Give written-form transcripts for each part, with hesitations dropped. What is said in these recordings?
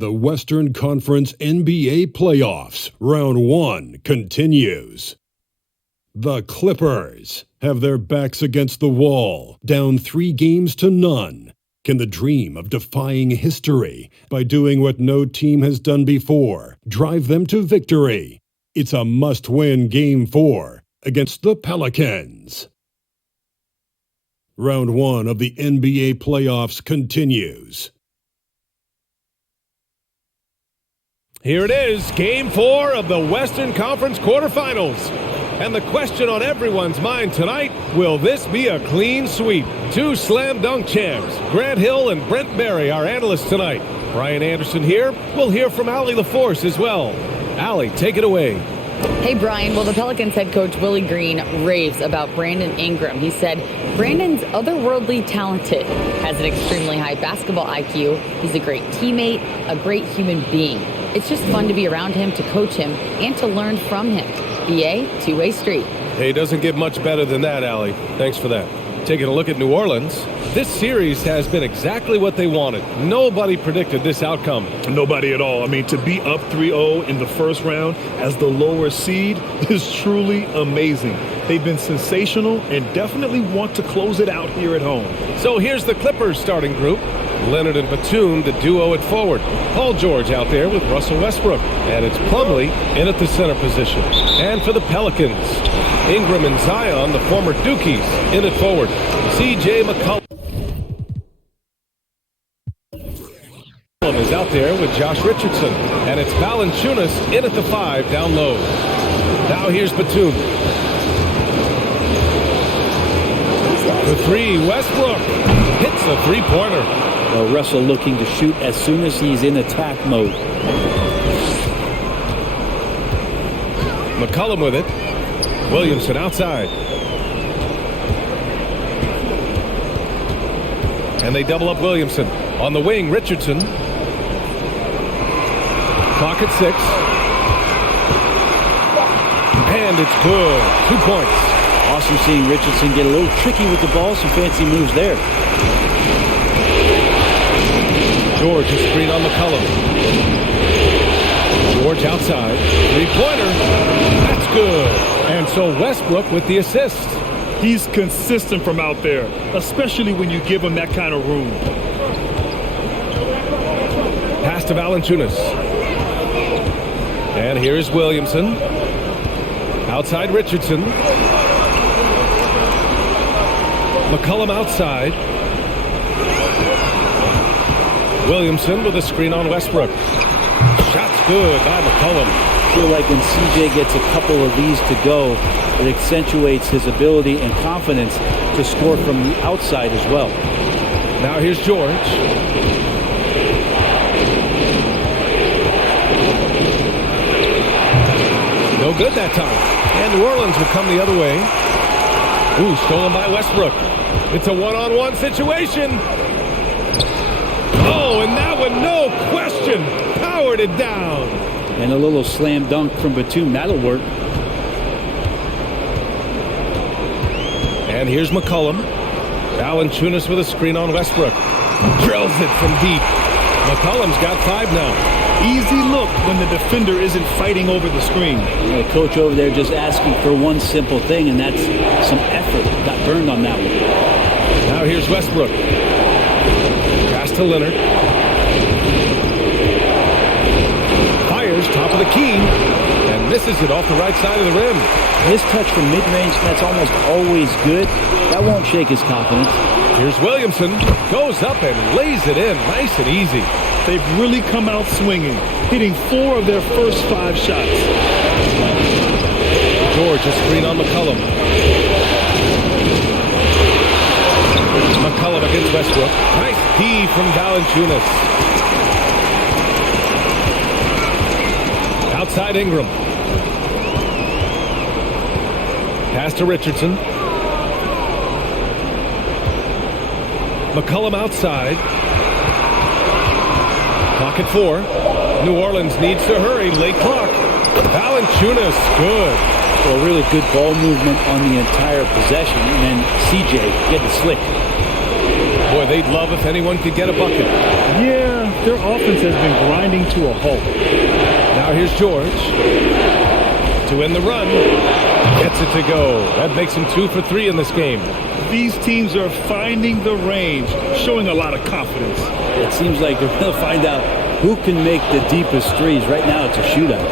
The Western Conference NBA Playoffs, Round 1 continues. The Clippers have their backs against the wall, down 3-0. Can the dream of defying history by doing what no team has done before drive them to victory? It's a must-win Game 4 against the Pelicans. Round 1 of the NBA playoffs continues. Here it is, Game 4 of the Western Conference quarterfinals. And the question on everyone's mind tonight, will this be a clean sweep? Two slam dunk champs, Grant Hill and Brent Barry, our analysts tonight. Brian Anderson here. We'll hear from Allie LaForce as well. Allie, take it away. Hey, Brian. Well, the Pelicans head coach Willie Green raves about Brandon Ingram. He said, Brandon's otherworldly talented, has an extremely high basketball IQ. He's a great teammate, a great human being. It's just fun to be around him, to coach him, and to learn from him. BA, two-way street. Hey, it doesn't get much better than that, Allie. Thanks for that. Taking a look at New Orleans, this series has been exactly what they wanted. Nobody predicted this outcome. Nobody at all. I mean, to be up 3-0 in the first round as the lower seed is truly amazing. They've been sensational and definitely want to close it out here at home. So here's the Clippers starting group. Leonard and Batum, the duo at forward. Paul George out there with Russell Westbrook. And it's Plumlee in at the center position. And for the Pelicans, Ingram and Zion, the former Dukies, in at forward. C.J. McCollum is out there with Josh Richardson. And it's Valanciunas in at the 5 down low. Now here's Batum. The 3, Westbrook hits a three-pointer. Russell looking to shoot as soon as he's in attack mode. McCollum with it. Williamson outside. And they double up Williamson. On the wing, Richardson. Clock at 6. And it's good. 2 points. Awesome seeing Richardson get a little tricky with the ball. Some fancy moves there. George is screen on McCollum. George outside. Three-pointer. That's good. And so Westbrook with the assist. He's consistent from out there, especially when you give him that kind of room. Pass to Valanciunas. And here's Williamson. Outside Richardson. McCollum outside. Williamson with a screen on Westbrook. Shot's good by McCollum. I feel like when CJ gets a couple of these to go, it accentuates his ability and confidence to score from the outside as well. Now here's George. No good that time. And New Orleans will come the other way. Ooh, stolen by Westbrook. It's a one-on-one situation. Oh, and that one, no question, powered it down. And a little slam dunk from Batum. That'll work. And here's McCollum. Valanciunas with a screen on Westbrook. Drills it from deep. McCollum's got 5 now. Easy look when the defender isn't fighting over the screen. The coach over there just asking for one simple thing, and that's some effort. Got burned on that one. Now here's Westbrook. Pass to Leonard. Fires top of the key and misses it off the right side of the rim. His touch from mid-range, that's almost always good. That won't shake his confidence. Here's Williamson. Goes up and lays it in nice and easy. They've really come out swinging, hitting 4 of their first 5 shots. George a screen on McCollum. McCollum against Westbrook. Nice D from Valanciunas. Outside Ingram. Pass to Richardson. McCollum outside. Clock at 4. New Orleans needs to hurry. Late clock. Valanciunas, good. Well, really good ball movement on the entire possession. And then CJ getting slick. Boy, they'd love if anyone could get a bucket. Yeah, Their offense has been grinding to a halt. Now here's George to win the run. Gets it to go. That makes him 2 for 3 in this game. These teams are finding the range, showing a lot of confidence. It seems like they're going to find out who can make the deepest threes. Right now it's a shootout.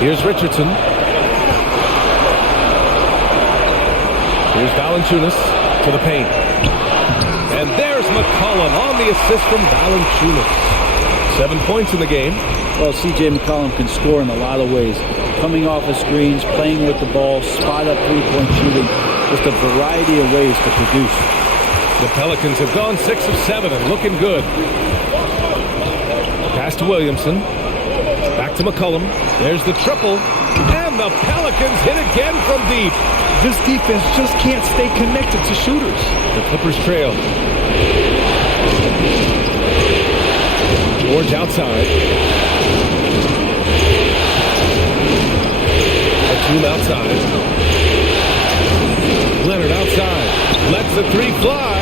Here's Richardson. Here's Valanciunas to the paint. And there's McCollum on the assist from Valanciunas. 7 points in the game. Well, C.J. McCollum can score in a lot of ways. Coming off of screens, playing with the ball, spot-up three-point shooting. Just a variety of ways to produce. The Pelicans have gone 6 of 7 and looking good. Pass to Williamson. Back to McCollum. There's the triple. And the Pelicans hit again from deep. This defense just can't stay connected to shooters. The Clippers trail. George outside. Batum outside. Leonard outside. Lets the three fly.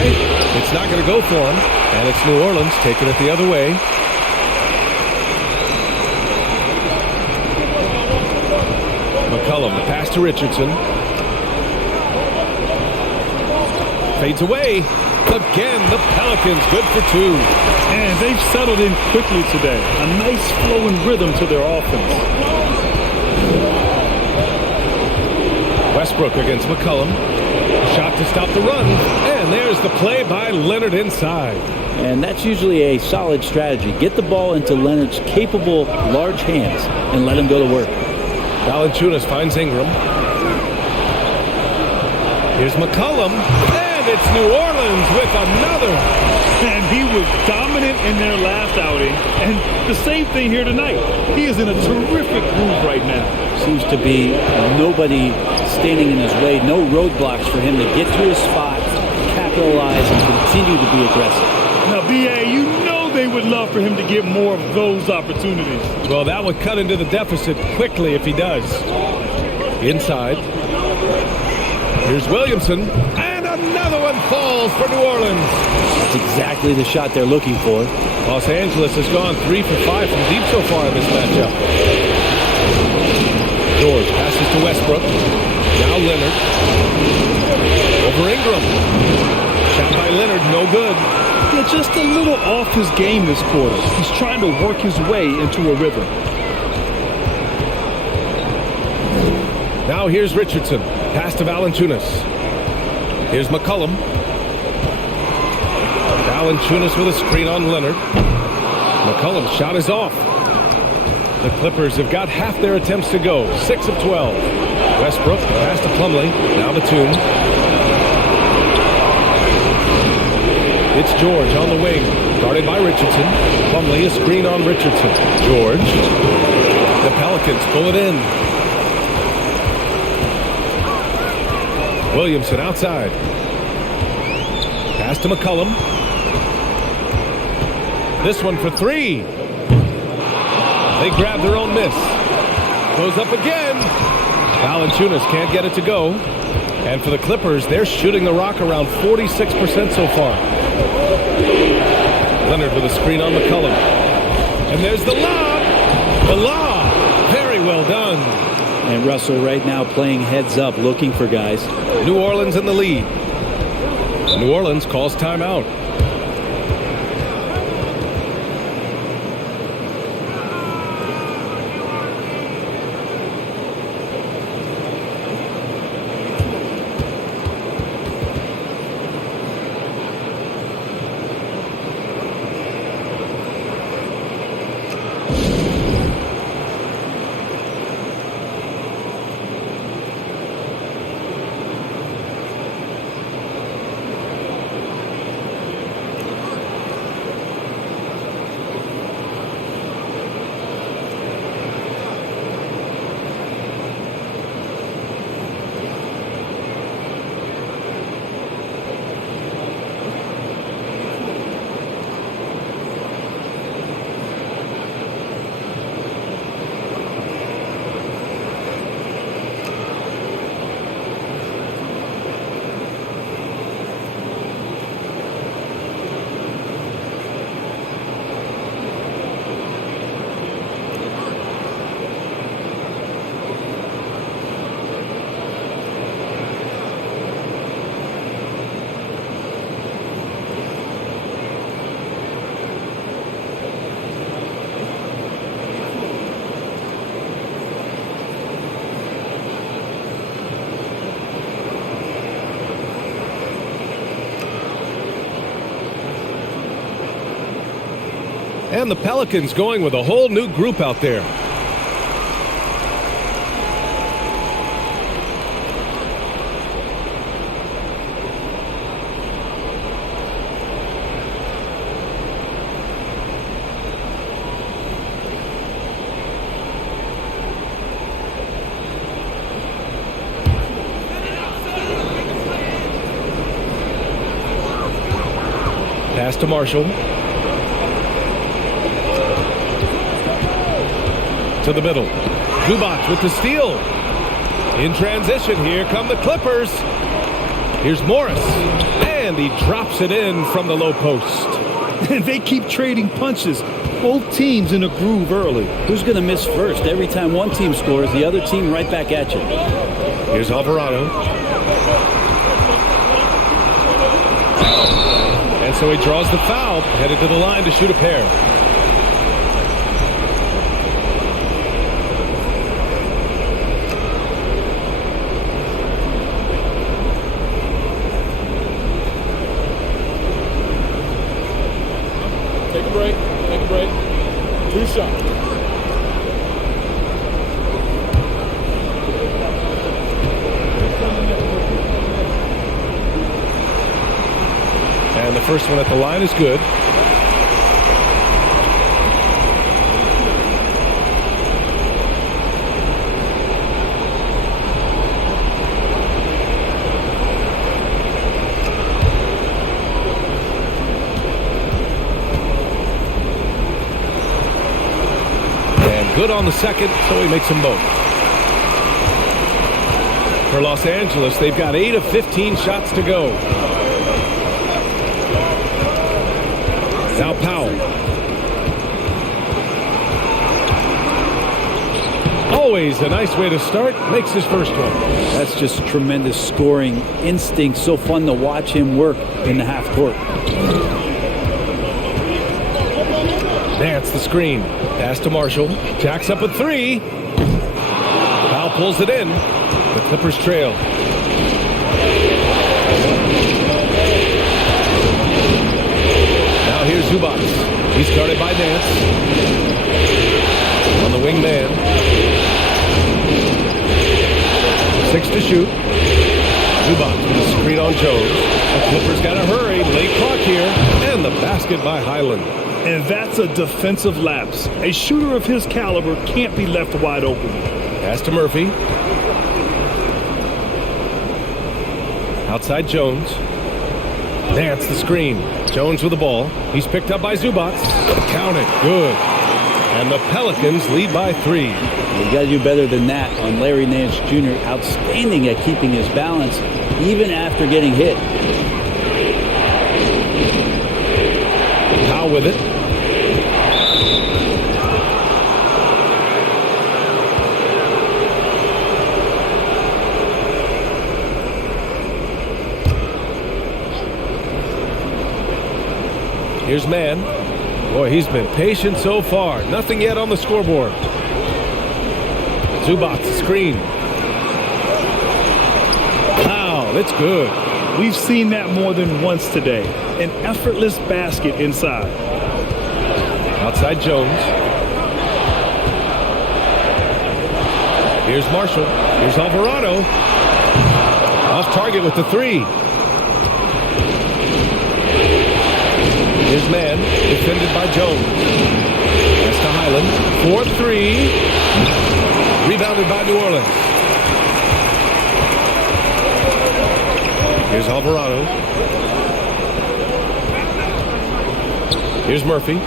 It's not going to go for him. And it's New Orleans taking it the other way. McCollum, the pass to Richardson. Fades away. Again, the Pelicans good for 2. And they've settled in quickly today. A nice flowing rhythm to their offense. Westbrook against McCollum. Shot to stop the run. And there's the play by Leonard inside. And that's usually a solid strategy. Get the ball into Leonard's capable, large hands and let him go to work. Valanciunas finds Ingram. Here's McCollum. And it's New Orleans with another. And he was dominant in their last outing. And the same thing here tonight. He is in a terrific groove right now. Seems to be nobody standing in his way. No roadblocks for him to get to his spot, capitalize, and continue to be aggressive. Now, B.A., you know they would love for him to get more of those opportunities. Well, that would cut into the deficit quickly if he does. Inside. Here's Williamson. And another one falls for New Orleans. That's exactly the shot they're looking for. Los Angeles has gone 3 for 5 from deep so far in this matchup. George passes to Westbrook. Now Leonard. Over Ingram. Shot by Leonard, no good. Yeah, just a little off his game this quarter. He's trying to work his way into a rhythm. Now here's Richardson. Pass to Valanciunas. Here's McCollum. Valanciunas with a screen on Leonard. McCollum's shot is off. The Clippers have got half their attempts to go. 6 of 12. Westbrook pass to Plumlee. Now Batum. It's George on the wing. Guarded by Richardson. Plumlee a screen on Richardson. George. The Pelicans pull it in. Williamson outside. Pass to McCollum. This one for 3. They grab their own miss. Goes up again. Valanciunas can't get it to go. And for the Clippers, they're shooting the rock around 46% so far. Leonard with a screen on McCollum. And there's the lob. The lob. Very well done. And Russell right now playing heads up, looking for guys. New Orleans in the lead. New Orleans calls timeout. And the Pelicans going with a whole new group out there. Pass to Marshall. To the middle. Zubac with the steal. In transition, here come the Clippers. Here's Morris. And he drops it in from the low post. And they keep trading punches. Both teams in a groove early. Who's going to miss first? Every time one team scores, the other team right back at you. Here's Alvarado. And so he draws the foul, headed to the line to shoot a pair. Take a break. Take a break. 2 shots. And the first one at the line is good. And good on the second, so he makes them both. For Los Angeles, they've got 8 of 15 shots to go. Now Powell. Always a nice way to start. Makes his first one. That's just tremendous scoring instinct. So fun to watch him work in the half court. That's the screen. Pass to Marshall. Jacks up a 3. Powell pulls it in. The Clippers trail. Here's Zubac. He's guarded by Nance. On the wing man. 6 to shoot. Zubac with a screen on Jones. The Clippers got to hurry. Late clock here. And the basket by Highland. And that's a defensive lapse. A shooter of his caliber can't be left wide open. Pass to Murphy. Outside Jones. Nance the screen. Jones with the ball. He's picked up by Zubac. Count it. Good. And the Pelicans lead by 3. You got to do better than that on Larry Nance Jr. Outstanding at keeping his balance even after getting hit. Powell with it. Here's Mann. Boy, he's been patient so far. Nothing yet on the scoreboard. Zubac, screen. Wow, that's good. We've seen that more than once today. An effortless basket inside. Outside Jones. Here's Marshall. Here's Alvarado. Off target with the 3. Here's Mann, defended by Jones. That's to Highland. 4-3. Rebounded by New Orleans. Here's Alvarado. Here's Murphy.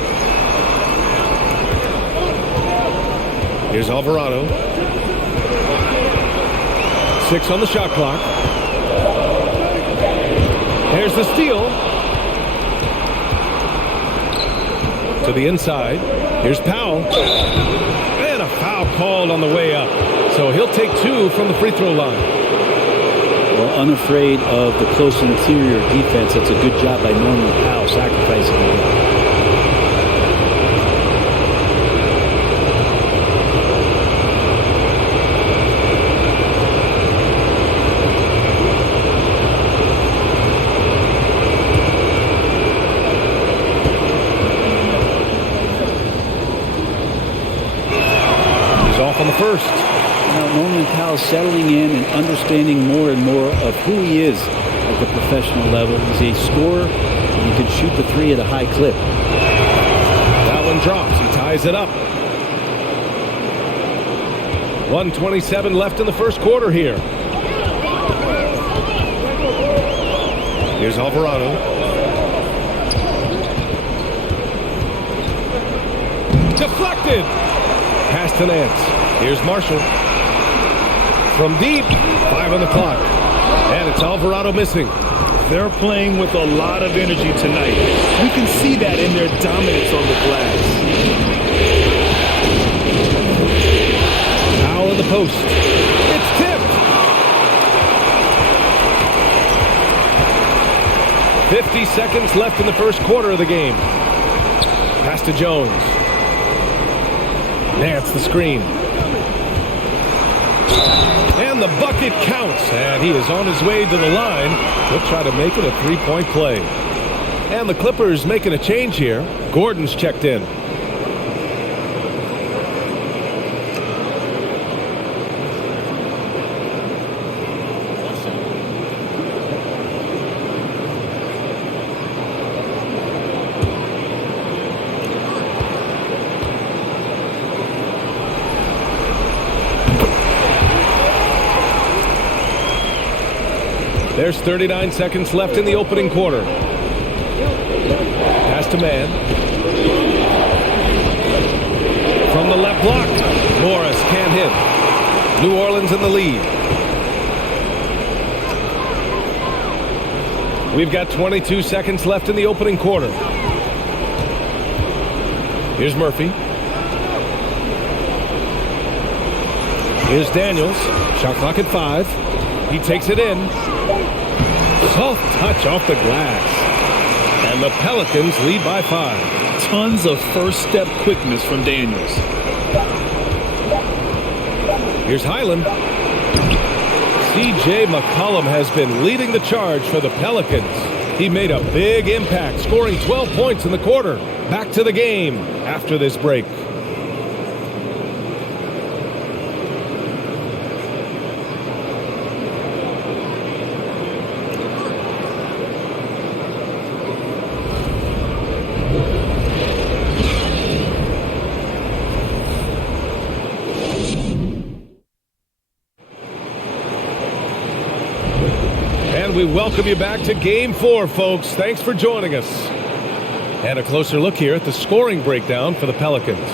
Here's Alvarado. 6 on the shot clock. There's the steal. To the inside. Here's Powell. And a foul called on the way up. So he'll take 2 from the free throw line. Well, unafraid of the close interior defense. That's a good job by Norman Powell sacrificing it. the first. Now, Norman Powell's settling in and understanding more and more of who he is at the professional level. He's a scorer, and he can shoot the three at a high clip. That one drops. He ties it up. 1:27 left in the first quarter here. Here's Alvarado. Deflected. Pass to Nance. Here's Marshall. From deep. 5 on the clock. And it's Alvarado missing. They're playing with a lot of energy tonight. We can see that in their dominance on the glass. Foul in the post. It's tipped. 50 seconds left in the first quarter of the game. Pass to Jones. Nance the screen. And the bucket counts. And he is on his way to the line. He'll try to make it a three-point play. And the Clippers making a change here. Gordon's checked in. There's 39 seconds left in the opening quarter. Pass to Man. From the left block. Morris can't hit. New Orleans in the lead. We've got 22 seconds left in the opening quarter. Here's Murphy. Here's Daniels. Shot clock at 5. He takes it in. Soft touch off the glass. And the Pelicans lead by 5. Tons of first-step quickness from Daniels. Here's Highland. C.J. McCollum has been leading the charge for the Pelicans. He made a big impact, scoring 12 points in the quarter. Back to the game after this break. We welcome you back to Game 4, folks. Thanks for joining us. And a closer look here at the scoring breakdown for the Pelicans.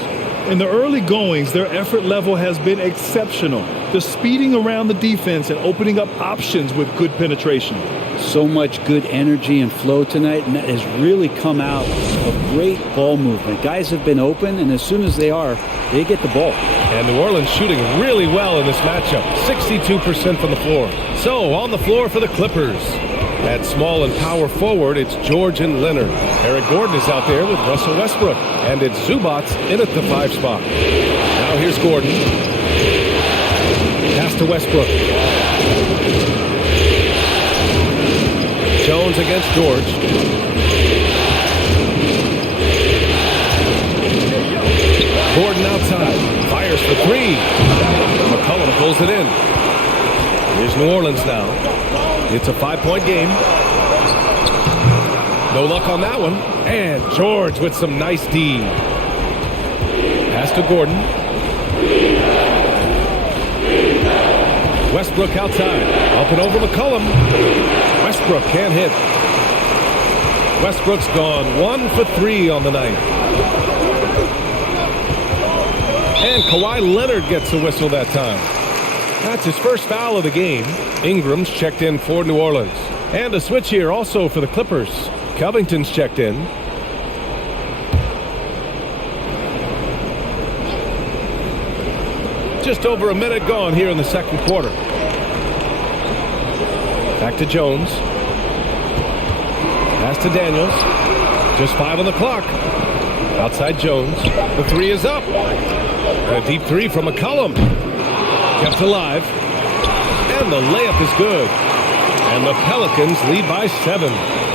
In the early goings, their effort level has been exceptional. They're speeding around the defense and opening up options with good penetration. So much good energy and flow tonight, and that has really come out of great ball movement. Guys have been open, and as soon as they are, they get the ball. And New Orleans shooting really well in this matchup. 62% from the floor. So, on the floor for the Clippers. At small and power forward, it's George and Leonard. Eric Gordon is out there with Russell Westbrook. And it's Zubats in at the 5 spot. Now here's Gordon. Pass to Westbrook. Jones against George. Gordon outside. Fires for 3. McCollum pulls it in. Here's New Orleans now. It's a 5-point game. No luck on that one. And George with some nice D. Pass to Gordon. Westbrook outside. Up and over McCollum. Westbrook can't hit. Westbrook's gone 1 for 3 on the night. And Kawhi Leonard gets a whistle that time. That's his first foul of the game. Ingram's checked in for New Orleans. And a switch here also for the Clippers. Covington's checked in. Just over a minute gone here in the second quarter. Back to Jones. Pass to Daniels. Just 5 on the clock. Outside Jones. The 3 is up. And a deep 3 from McCollum. Kept alive. And the layup is good. And the Pelicans lead by 7.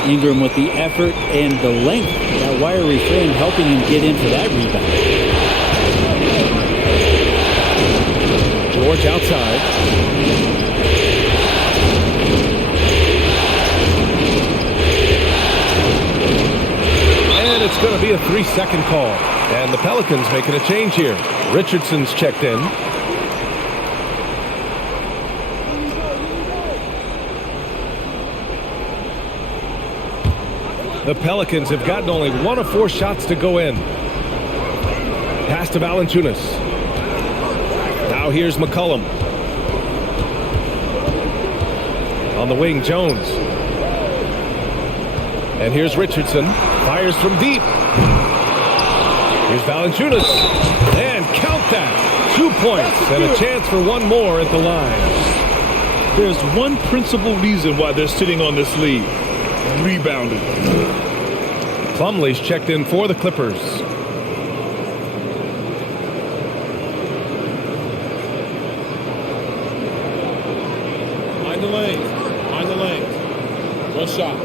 Ingram with the effort and the length. That wiry frame helping him get in for that rebound. George outside. And it's going to be a 3-second call. And the Pelicans making a change here. Richardson's checked in. The Pelicans have gotten only 1 of 4 shots to go in. Pass to Valanciunas. Now here's McCollum. On the wing, Jones. And here's Richardson. Fires from deep. Here's Valanciunas. And count that. 2 points and a chance for one more at the line. There's one principal reason why they're sitting on this lead. Rebounding. Plumlee's checked in for the Clippers. Mind the lanes. Mind the lanes. One shot.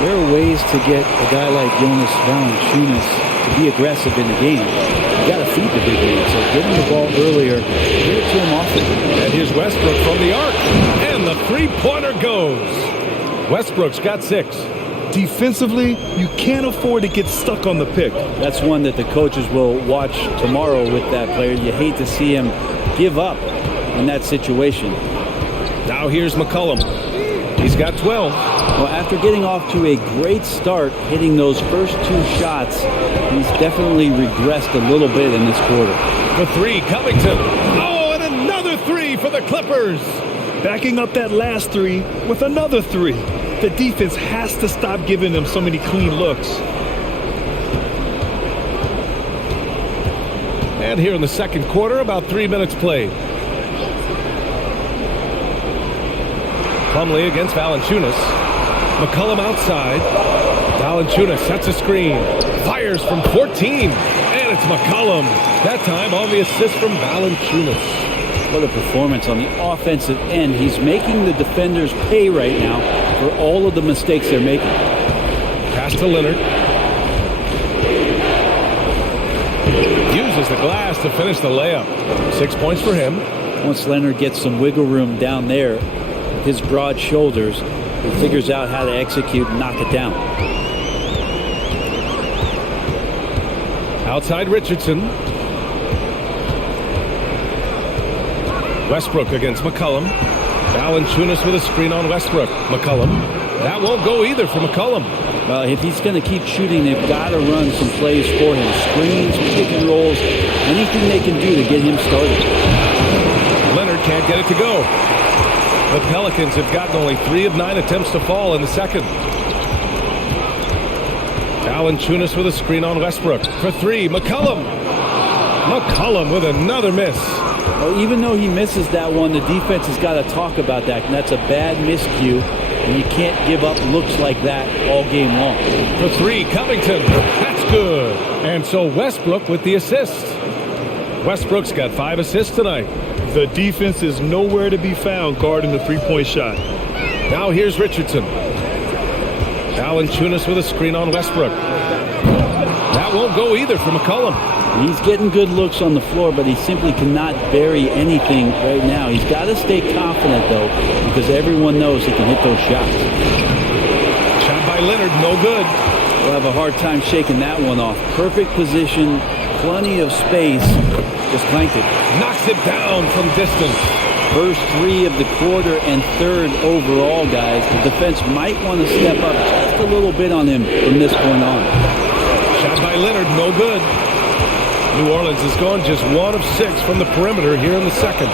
There are ways to get a guy like Jonas Valanciunas to be aggressive in the game. You got to feed the big man. So getting the ball earlier, give it to him often. And here's Westbrook from the arc. And the three-pointer goes. Westbrook's got 6. Defensively, you can't afford to get stuck on the pick. That's one that the coaches will watch tomorrow with that player. You hate to see him give up in that situation. Now here's McCollum. He's got 12. Well, after getting off to a great start, hitting those first 2 shots, he's definitely regressed a little bit in this quarter. For 3, Covington. Oh, and another 3 for the Clippers. Backing up that last 3 with another 3. The defense has to stop giving them so many clean looks. And here in the second quarter, about 3 minutes played. Plumlee against Valanciunas. McCollum outside. Valanciunas sets a screen. Fires from 14. And it's McCollum. That time on the assist from Valanciunas. What a performance on the offensive end. He's making the defenders pay right now for all of the mistakes they're making. Pass to Leonard. Uses the glass to finish the layup. 6 points for him. Once Leonard gets some wiggle room down there, with his broad shoulders, he figures out how to execute and knock it down. Outside Richardson. Westbrook against McCollum. Valanciunas with a screen on Westbrook. McCollum. That won't go either for McCollum. Well, if he's going to keep shooting, they've got to run some plays for him. Screens, pick and rolls, anything they can do to get him started. Leonard can't get it to go. The Pelicans have gotten only 3 of 9 attempts to fall in the second. Valanciunas with a screen on Westbrook. For 3, McCollum. McCollum with another miss. Well, even though he misses that one, the defense has got to talk about that, and that's a bad miscue, and you can't give up looks like that all game long. For 3, Covington. That's good. And so Westbrook with the assist. Westbrook's got 5 assists tonight. The defense is nowhere to be found guarding the three-point shot. Now here's Richardson. Valanciunas with a screen on Westbrook. That won't go either for McCollum. He's getting good looks on the floor, but he simply cannot bury anything right now. He's got to stay confident, though, because everyone knows he can hit those shots. Shot by Leonard, no good. We'll have a hard time shaking that one off. Perfect position, plenty of space. Just clanked it. Knocks it down from distance. First 3 of the quarter and 3rd overall, guys. The defense might want to step up just a little bit on him from this point on. Shot by Leonard, no good. New Orleans has gone just 1 of 6 from the perimeter here in the second.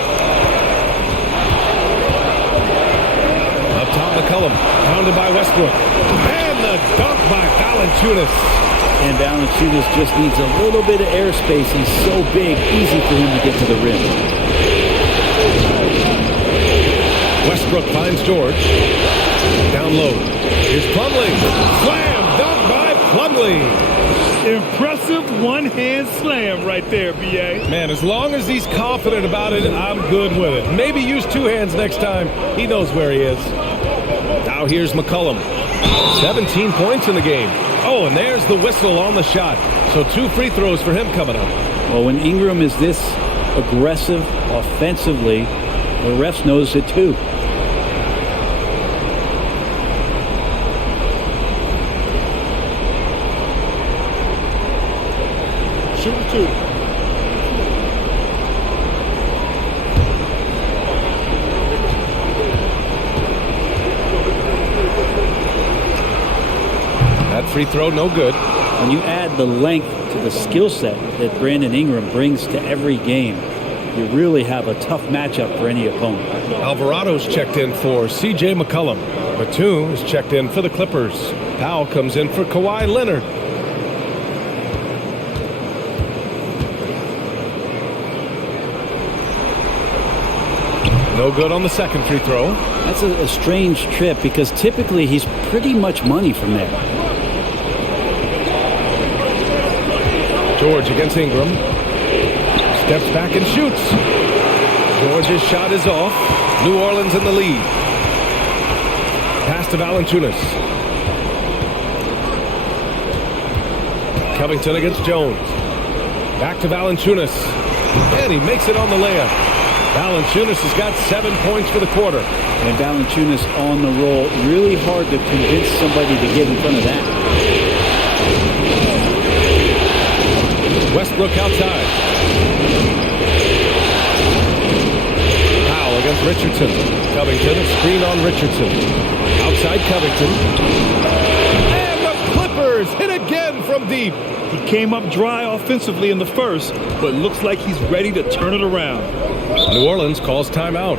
Up top, McCollum, pounded by Westbrook. And the dunk by Valanciunas. And Valanciunas just needs a little bit of airspace. He's so big, easy for him to get to the rim. Westbrook finds George. Down low. Here's Plumlee. Slam dunk by Plumlee. Impressive one-hand slam right there, B.A. Man, as long as he's confident about it, I'm good with it. Maybe use 2 hands next time. He knows where he is. Now here's McCollum. 17 points in the game. Oh, and there's the whistle on the shot. So 2 free throws for him coming up. Well, when Ingram is this aggressive offensively, the refs notice it too. Shooting 2. That free throw, no good. When you add the length to the skill set that Brandon Ingram brings to every game, you really have a tough matchup for any opponent. Alvarado's checked in for C.J. McCollum. Batum is checked in for the Clippers. Powell comes in for Kawhi Leonard. No good on the second free throw. That's a strange trip because typically he's pretty much money from there. George against Ingram. Steps back and shoots. George's shot is off. New Orleans in the lead. Pass to Valanciunas. Covington against Jones. Back to Valanciunas. And he makes it on the layup. Valanciunas has got 7 points for the quarter. And Valanciunas on the roll. Really hard to convince somebody to get in front of that. Westbrook outside. Powell against Richardson. Covington, a screen on Richardson. Outside Covington. And the Clippers hit again from deep. He came up dry offensively in the first, but looks like he's ready to turn it around. New Orleans calls timeout.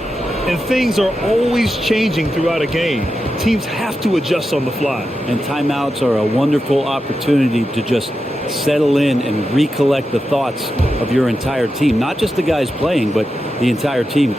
And things are always changing throughout a game. Teams have to adjust on the fly. And timeouts are a wonderful opportunity to just settle in and recollect the thoughts of your entire team. Not just the guys playing, but the entire team.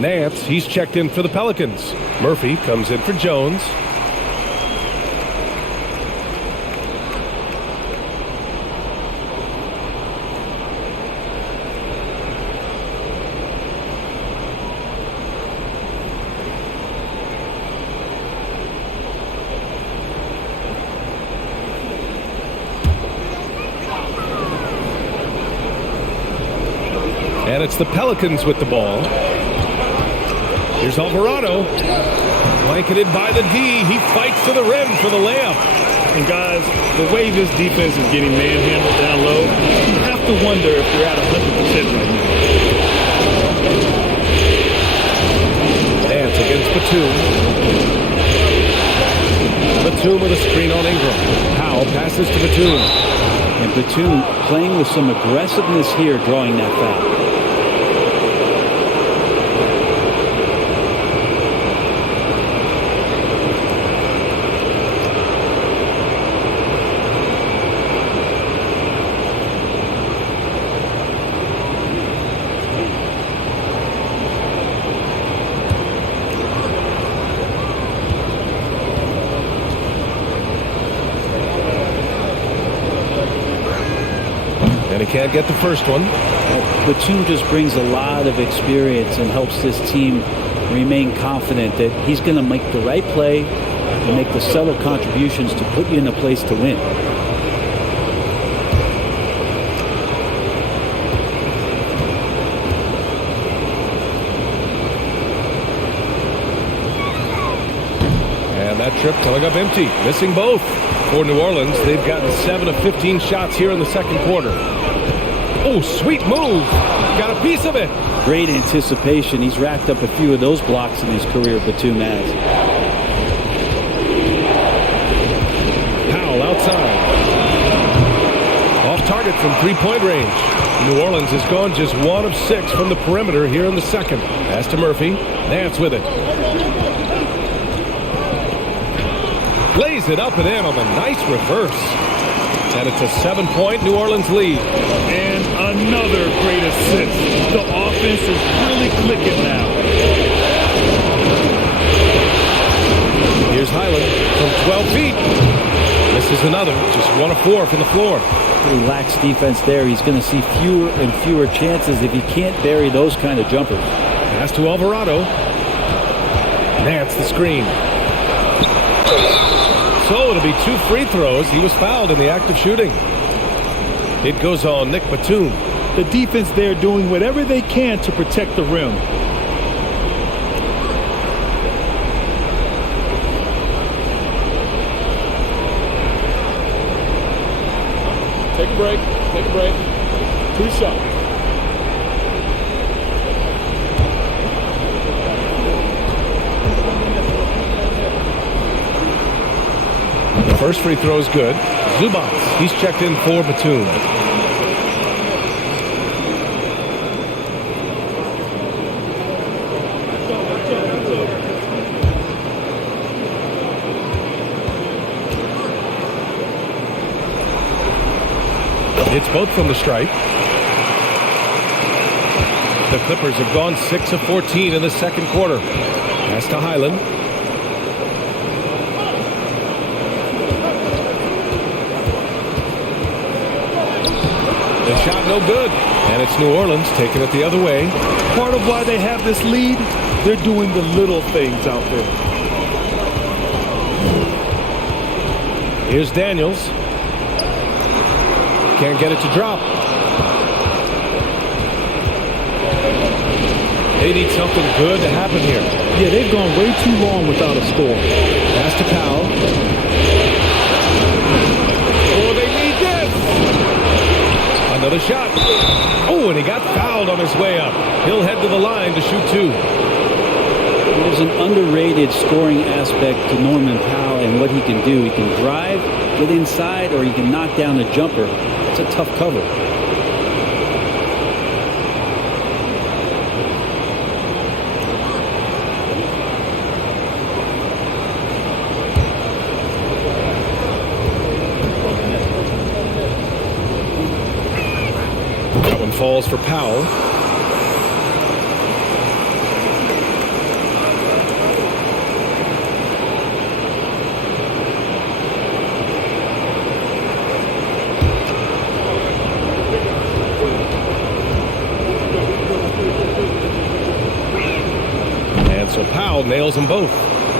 Nance, he's checked in for the Pelicans. Murphy comes in for Jones. And it's the Pelicans with the ball. Here's Alvarado. Blanketed by the D. He fights to the rim for the layup. And guys, the way this defense is getting manhandled down low, you have to wonder if they're at 100% right now. Dance against Batum. Batum with a screen on Ingram. Powell passes to Batum. And Batum playing with some aggressiveness here, drawing that foul. And he can't get the first one. Batum just brings a lot of experience and helps this team remain confident that he's going to make the right play and make the subtle contributions to put you in a place to win. And that trip coming up empty, missing both. For New Orleans, they've gotten 7 of 15 shots here in the second quarter. Oh, sweet move. Got a piece of it. Great anticipation. He's racked up a few of those blocks in his career, Batum has. Powell outside. Off target from three-point range. New Orleans has gone just 1 of 6 from the perimeter here in the second. Pass to Murphy. Nance with it. Lays it up and in on the nice reverse. And it's a 7-point New Orleans lead. And another great assist. The offense is really clicking now. Here's Highland from 12 feet. This is another, just 1 of 4 from the floor. He lacks defense there. He's going to see fewer and fewer chances if he can't bury those kind of jumpers. Pass to Alvarado. Nance the screen. So it'll be 2 free throws. He was fouled in the act of shooting. It goes on Nick Batum. The defense there doing whatever they can to protect the rim. Take a break. Take a break. 2 shots. The first free throw is good. Zubac, he's checked in for Batum. It's both from the stripe. The Clippers have gone 6 of 14 in the second quarter. Pass to Highland. The shot no good. And it's New Orleans taking it the other way. Part of why they have this lead, they're doing the little things out there. Here's Daniels. Can't get it to drop. They need something good to happen here. Yeah, they've gone way too long without a score. Pass to Powell. Oh, they need this. Another shot. Oh, and he got fouled on his way up. He'll head to the line to shoot 2. There's an underrated scoring aspect to Norman Powell and what he can do. He can drive, get inside, or he can knock down a jumper. It's a tough cover. That one falls for Powell. So Powell nails them both.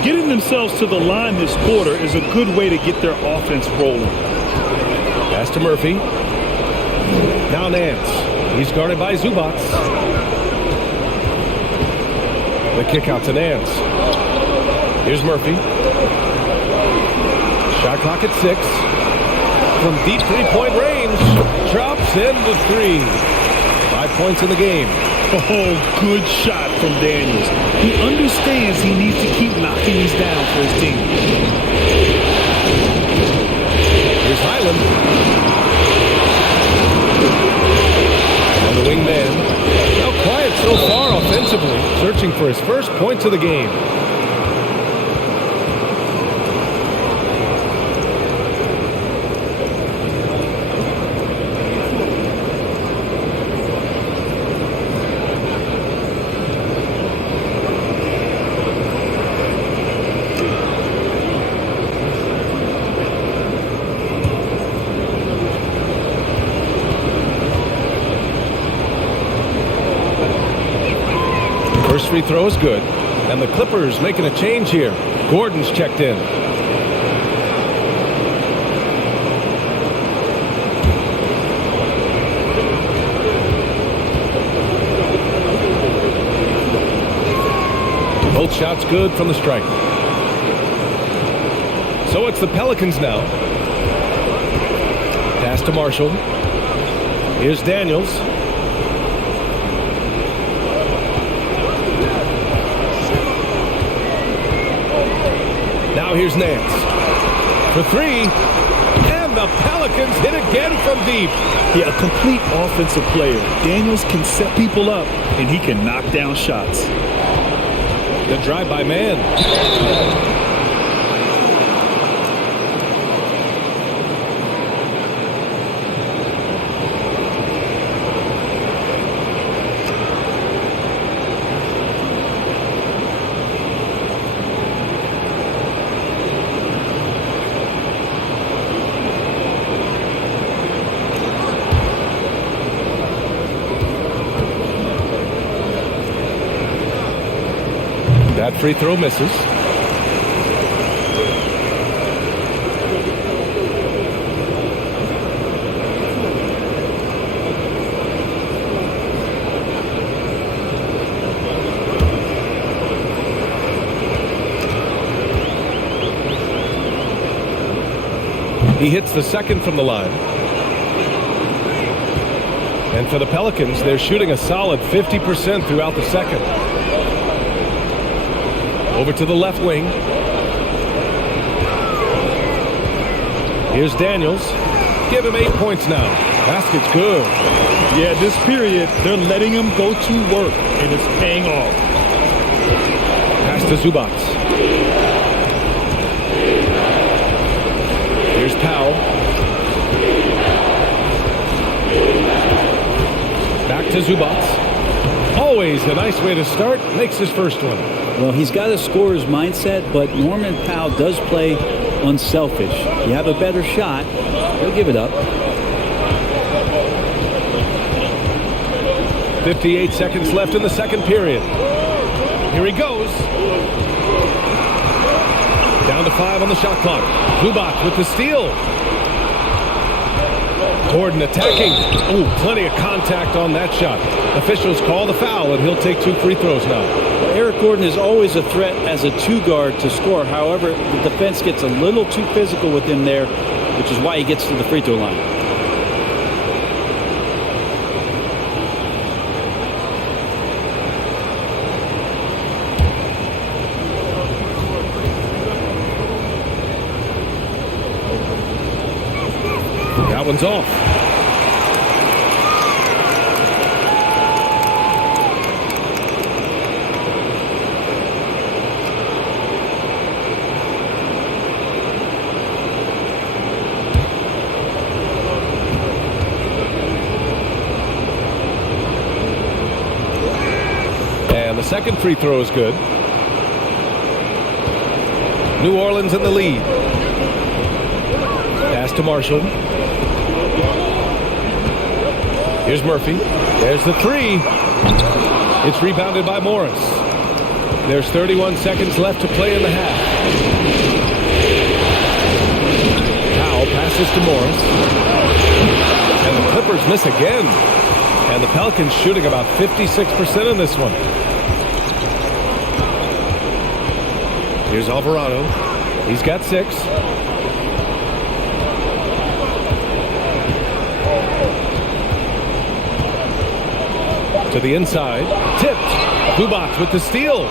Getting themselves to the line this quarter is a good way to get their offense rolling. Pass to Murphy. Now Nance. He's guarded by Zubac. The kick out to Nance. Here's Murphy. Shot clock at 6. From deep three-point range. Drops in the 3. 5 points in the game. Oh, good shot from Daniels. He understands he needs to keep knocking these down for his team. Here's Highland. And the wingman. Now quiet so far offensively. Searching for his first points of the game. free throw is good. And the Clippers making a change here. Gordon's checked in. Both shots good from the stripe. So it's the Pelicans now. Pass to Marshall. Here's Daniels. Now here's Nance. For three. And the Pelicans hit again from deep. Yeah, a complete offensive player. Daniels can set people up, and he can knock down shots. The drive by man. That free throw misses. He hits the second from the line. And for the Pelicans, they're shooting a solid 50% throughout the second. Over to the left wing. Here's Daniels. Give him 8 points now. Basket's good. Yeah, this period, they're letting him go to work, and it's paying off. Pass to Zubac. Here's Powell. Back to Zubac. Always a nice way to start. Makes his first one. Well, he's got a scorer's mindset, but Norman Powell does play unselfish. You have a better shot, he'll give it up. 58 seconds left in the second period. Here he goes. Down to 5 on the shot clock. Zubac with the steal. Gordon attacking. Ooh, plenty of contact on that shot. Officials call the foul, and he'll take 2 free throws now. Eric Gordon is always a threat as a 2-guard to score. However, the defense gets a little too physical with him there, which is why he gets to the free throw line. That one's off. And the second free throw is good. New Orleans in the lead. Pass to Marshall. Here's Murphy. There's the three. It's rebounded by Morris. There's 31 seconds left to play in the half. Powell passes to Morris. And the Clippers miss again. And the Pelicans shooting about 56% in this one. Here's Alvarado. He's got 6. To the inside. Tipped. Zubac with the steal.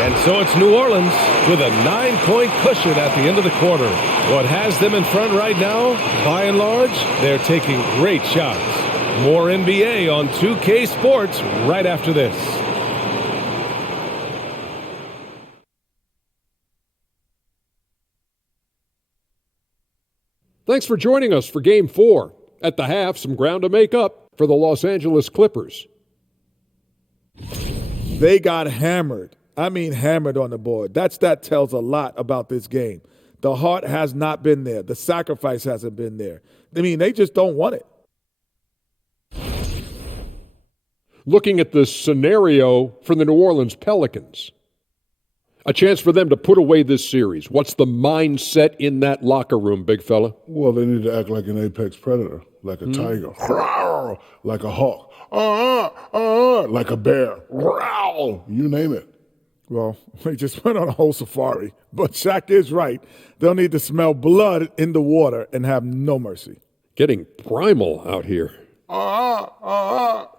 And so it's New Orleans with a 9-point cushion at the end of the quarter. What has them in front right now, by and large, they're taking great shots. More NBA on 2K Sports right after this. Thanks for joining us for Game 4. At the half, some ground to make up for the Los Angeles Clippers. They got hammered. I mean hammered on the board. That tells a lot about this game. The heart has not been there. The sacrifice hasn't been there. I mean, they just don't want it. looking at the scenario for the New Orleans Pelicans. A chance for them to put away this series. What's the mindset in that locker room, big fella? Well, they need to act like an apex predator, like a tiger, like a hawk, like a bear, you name it. Well, they just went on a whole safari. But Shaq is right. They'll need to smell blood in the water and have no mercy. Getting primal out here. Glad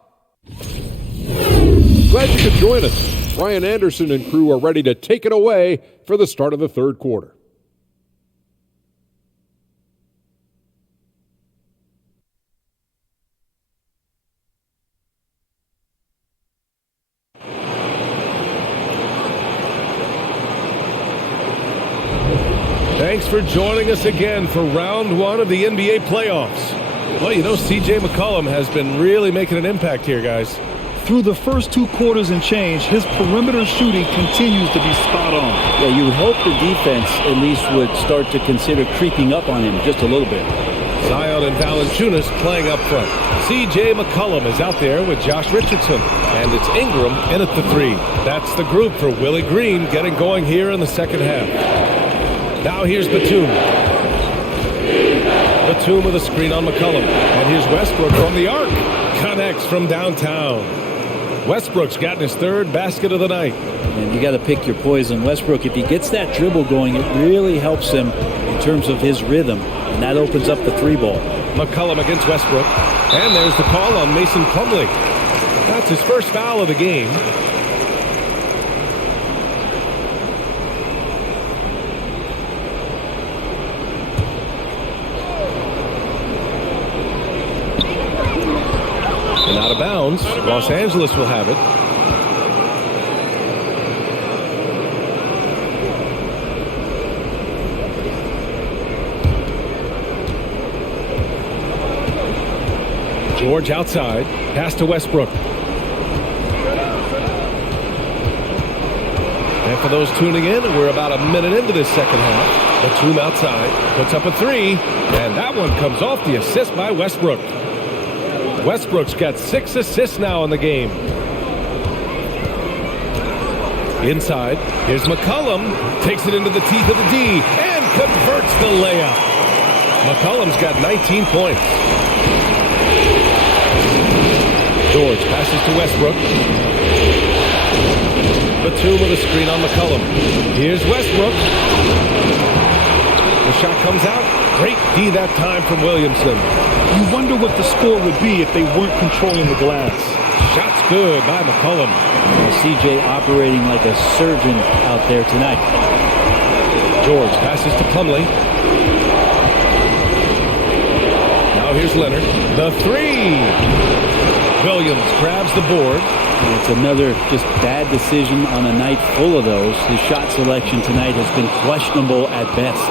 you could join us. Brian Anderson and crew are ready to take it away for the start of the third quarter. Thanks for joining us again for round one of the NBA playoffs. Well, you know, C.J. McCollum has been really making an impact here, guys. Through the first 2 quarters and change, his perimeter shooting continues to be spot on. Yeah, you would hope the defense at least would start to consider creeping up on him just a little bit. Zion and Valanciunas playing up front. C.J. McCollum is out there with Josh Richardson. And it's Ingram in at the 3. That's the group for Willie Green getting going here in the second half. Now here's Batum. Batum with a screen on McCollum. And here's Westbrook from the arc. Connects from downtown. Westbrook's gotten his third basket of the night. And you got to pick your poison. Westbrook, if he gets that dribble going, it really helps him in terms of his rhythm. And that opens up the 3 ball. McCollum against Westbrook. And there's the call on Mason Plumlee. That's his first foul of the game. And out of bounds. Los Angeles will have it. George outside. Pass to Westbrook. And for those tuning in, we're about a minute into this second half. Batum outside. Puts up a 3. And that one comes off the assist by Westbrook. Westbrook's got 6 assists now in the game. Inside, here's McCollum. Takes it into the teeth of the D and converts the layup. McCollum's got 19 points. George passes to Westbrook. Batum with a screen on McCollum. Here's Westbrook. The shot comes out. Great D that time from Williamson. You wonder what the score would be if they weren't controlling the glass. Shot's good by McCollum. CJ operating like a surgeon out there tonight. George passes to Plumlee. Now here's Leonard. The 3. Williams grabs the board. And it's another just bad decision on a night full of those. His shot selection tonight has been questionable at best.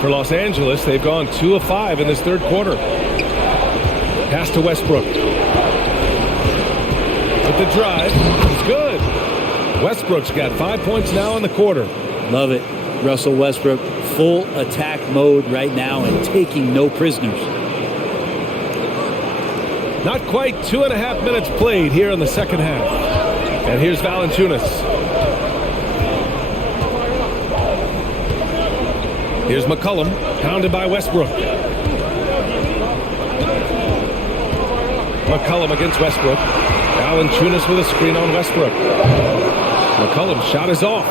For Los Angeles, they've gone 2 of 5 in this third quarter. Pass to Westbrook. With the drive, it's good. Westbrook's got 5 points now in the quarter. Love it. Russell Westbrook, full attack mode right now and taking no prisoners. Not quite 2.5 minutes played here in the second half. And here's Valanciunas. Here's McCollum, pounded by Westbrook. McCollum against Westbrook. Valanciunas with a screen on Westbrook. McCollum's shot is off.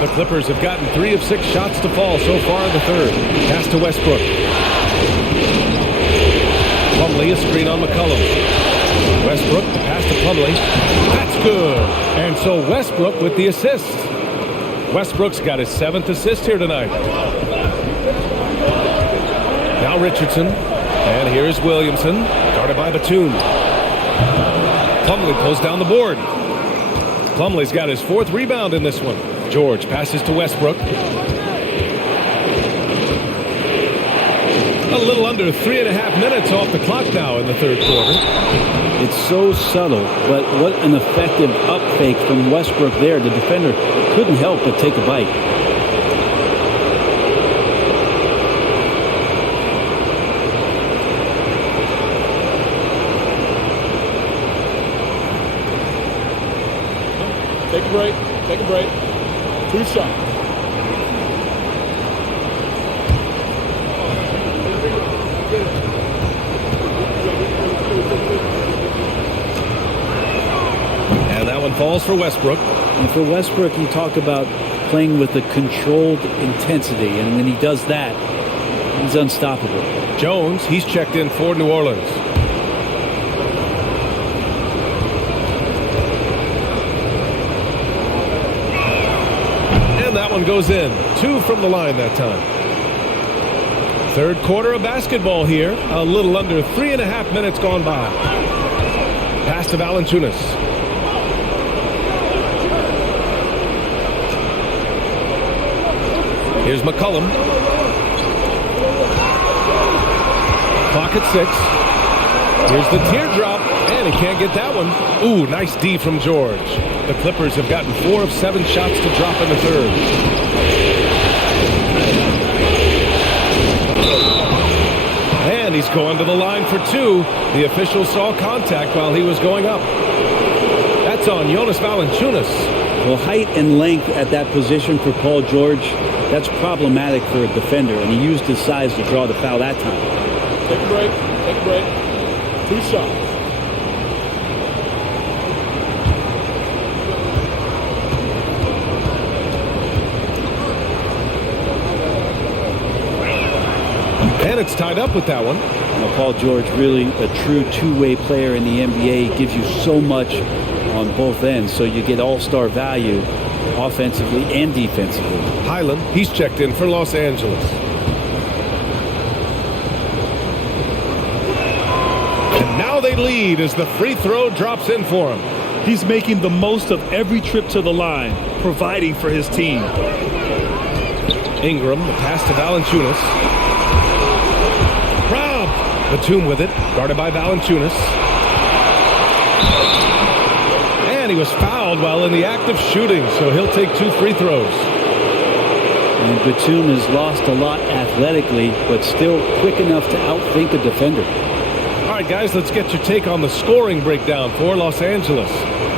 The Clippers have gotten 3 of 6 shots to fall so far in the third. Pass to Westbrook. Plumlee, a screen on McCollum. Westbrook, the pass to Plumlee. That's good. And so Westbrook with the assist. Westbrook's got his 7th assist here tonight. Now Richardson. And here's Williamson. Guarded by Batum. Plumlee pulls down the board. Plumlee's got his 4th rebound in this one. George passes to Westbrook. A little under 3.5 minutes off the clock now in the third quarter. It's so subtle, but what an effective up fake from Westbrook there. The defender couldn't help but take a bite. Take a break. Take a break. 2 shots. And that one falls for Westbrook. And for Westbrook, you talk about playing with a controlled intensity, and when he does that, he's unstoppable. Jones, he's checked in for New Orleans. And that one goes in. 2 from the line that time. Third quarter of basketball here. A little under 3.5 minutes gone by. Pass to Valanciunas. Here's McCollum. Clock at 6. Here's the teardrop, and he can't get that one. Ooh, nice D from George. The Clippers have gotten 4 of 7 shots to drop in the third. And he's going to the line for 2. The official saw contact while he was going up. That's on Jonas Valanciunas. Well, height and length at that position for Paul George, that's problematic for a defender, and he used his size to draw the foul that time. Take a break. Take a break. 2 shots. And it's tied up with that one. Well, Paul George, really a true two-way player in the NBA. He gives you so much on both ends, so you get all-star value offensively and defensively. Highland, he's checked in for Los Angeles. And now they lead as the free throw drops in for him. He's making the most of every trip to the line, providing for his team. Ingram, the pass to Valanciunas. Rob! Batum with it, guarded by Valanciunas. And he was fouled while in the act of shooting, so he'll take 2 free throws. And Batum has lost a lot athletically, but still quick enough to outthink a defender. All right, guys, let's get your take on the scoring breakdown for Los Angeles.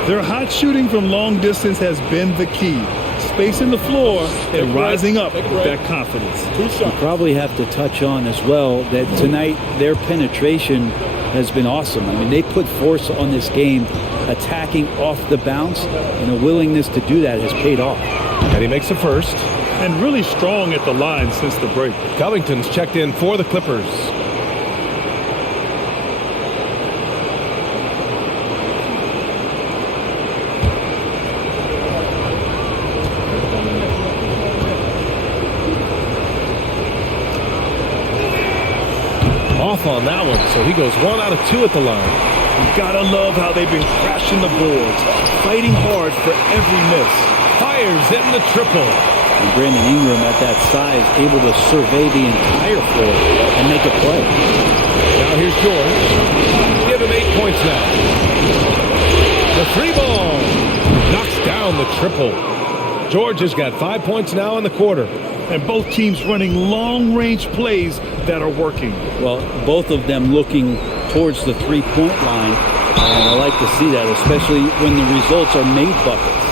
Their hot shooting from long distance has been the key. Spacing the floor and rising up with that confidence. 2 You shots. probably have to touch on as well that tonight their penetration has been awesome. I mean, they put force on this game, attacking off the bounce, and a willingness to do that has paid off. And he makes the first. And really strong at the line since the break. Covington's checked in for the Clippers. Off on that one, so he goes 1 out of 2 at the line. You gotta love how they've been crashing the boards, fighting hard for every miss. Fires in the triple. And Brandon Ingram at that size, able to survey the entire floor and make a play. Now here's George. Give him 8 points now. The 3 ball knocks down the triple. George has got 5 points now in the quarter. And both teams running long-range plays that are working. Well, both of them looking towards the three-point line, and I like to see that, especially when the results are made buckets.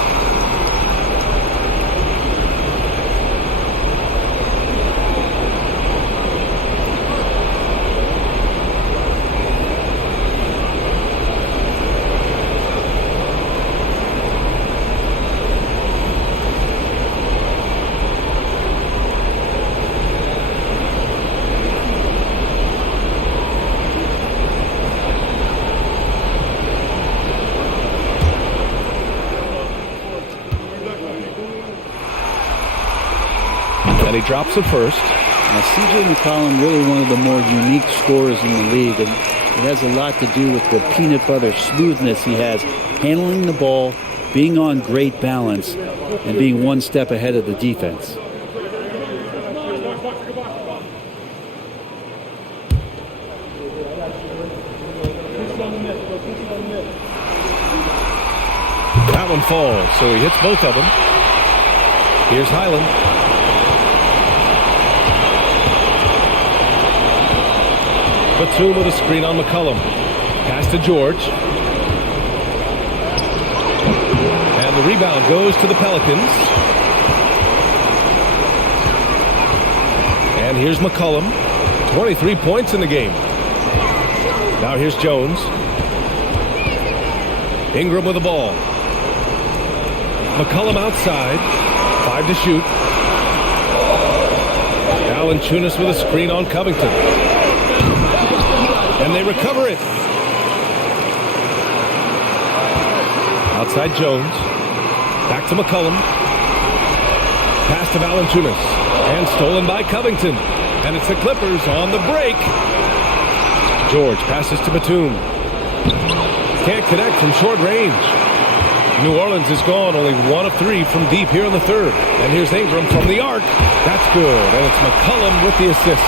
And he drops the first. Now, C.J. McCollum, really one of the more unique scorers in the league, and it has a lot to do with the peanut butter smoothness he has, handling the ball, being on great balance, and being one step ahead of the defense. That one falls, so he hits both of them. Here's Highland. Batum with a screen on McCollum. Pass to George. And And the rebound goes to the Pelicans. And here's McCollum. 23 points in the game. Now here's Jones. Ingram with the ball. McCollum outside. 5 to shoot. Valanciunas with a screen on Covington. And they recover it. Outside Jones. Back to McCollum. Pass to Valanciunas. And stolen by Covington. And it's the Clippers on the break. George passes to Batum. Can't connect from short range. New Orleans is gone only 1 of 3 from deep here in the third. And here's Ingram from the arc. That's good. And it's McCollum with the assist.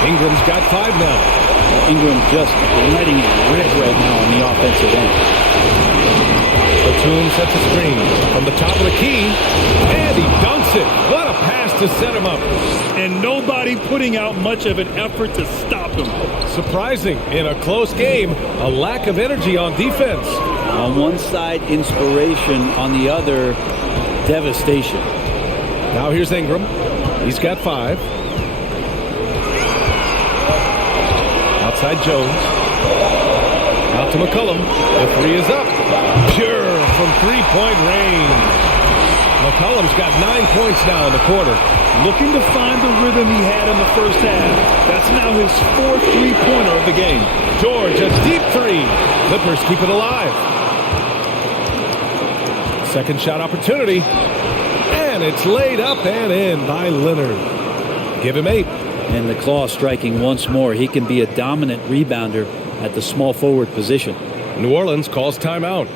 Ingram's got 5 now. Ingram just letting it rip right now on the offensive end. Batum sets a screen from the top of the key. And he dunks it. What a pass to set him up. And nobody putting out much of an effort to stop him. Surprising in a close game, a lack of energy on defense. On one side, inspiration. On the other, devastation. Now here's Ingram. He's got 5. Outside Jones. Out to McCollum. The 3 is up. Pure from three-point range. McCollum's got 9 points now in the quarter. Looking to find the rhythm he had in the first half. That's now his 4th three-pointer of the game. George, a deep 3. Clippers keep it alive. Second shot opportunity. And it's laid up and in by Leonard. Give him 8. And the claw striking once more. He can be a dominant rebounder at the small forward position. New Orleans calls timeout.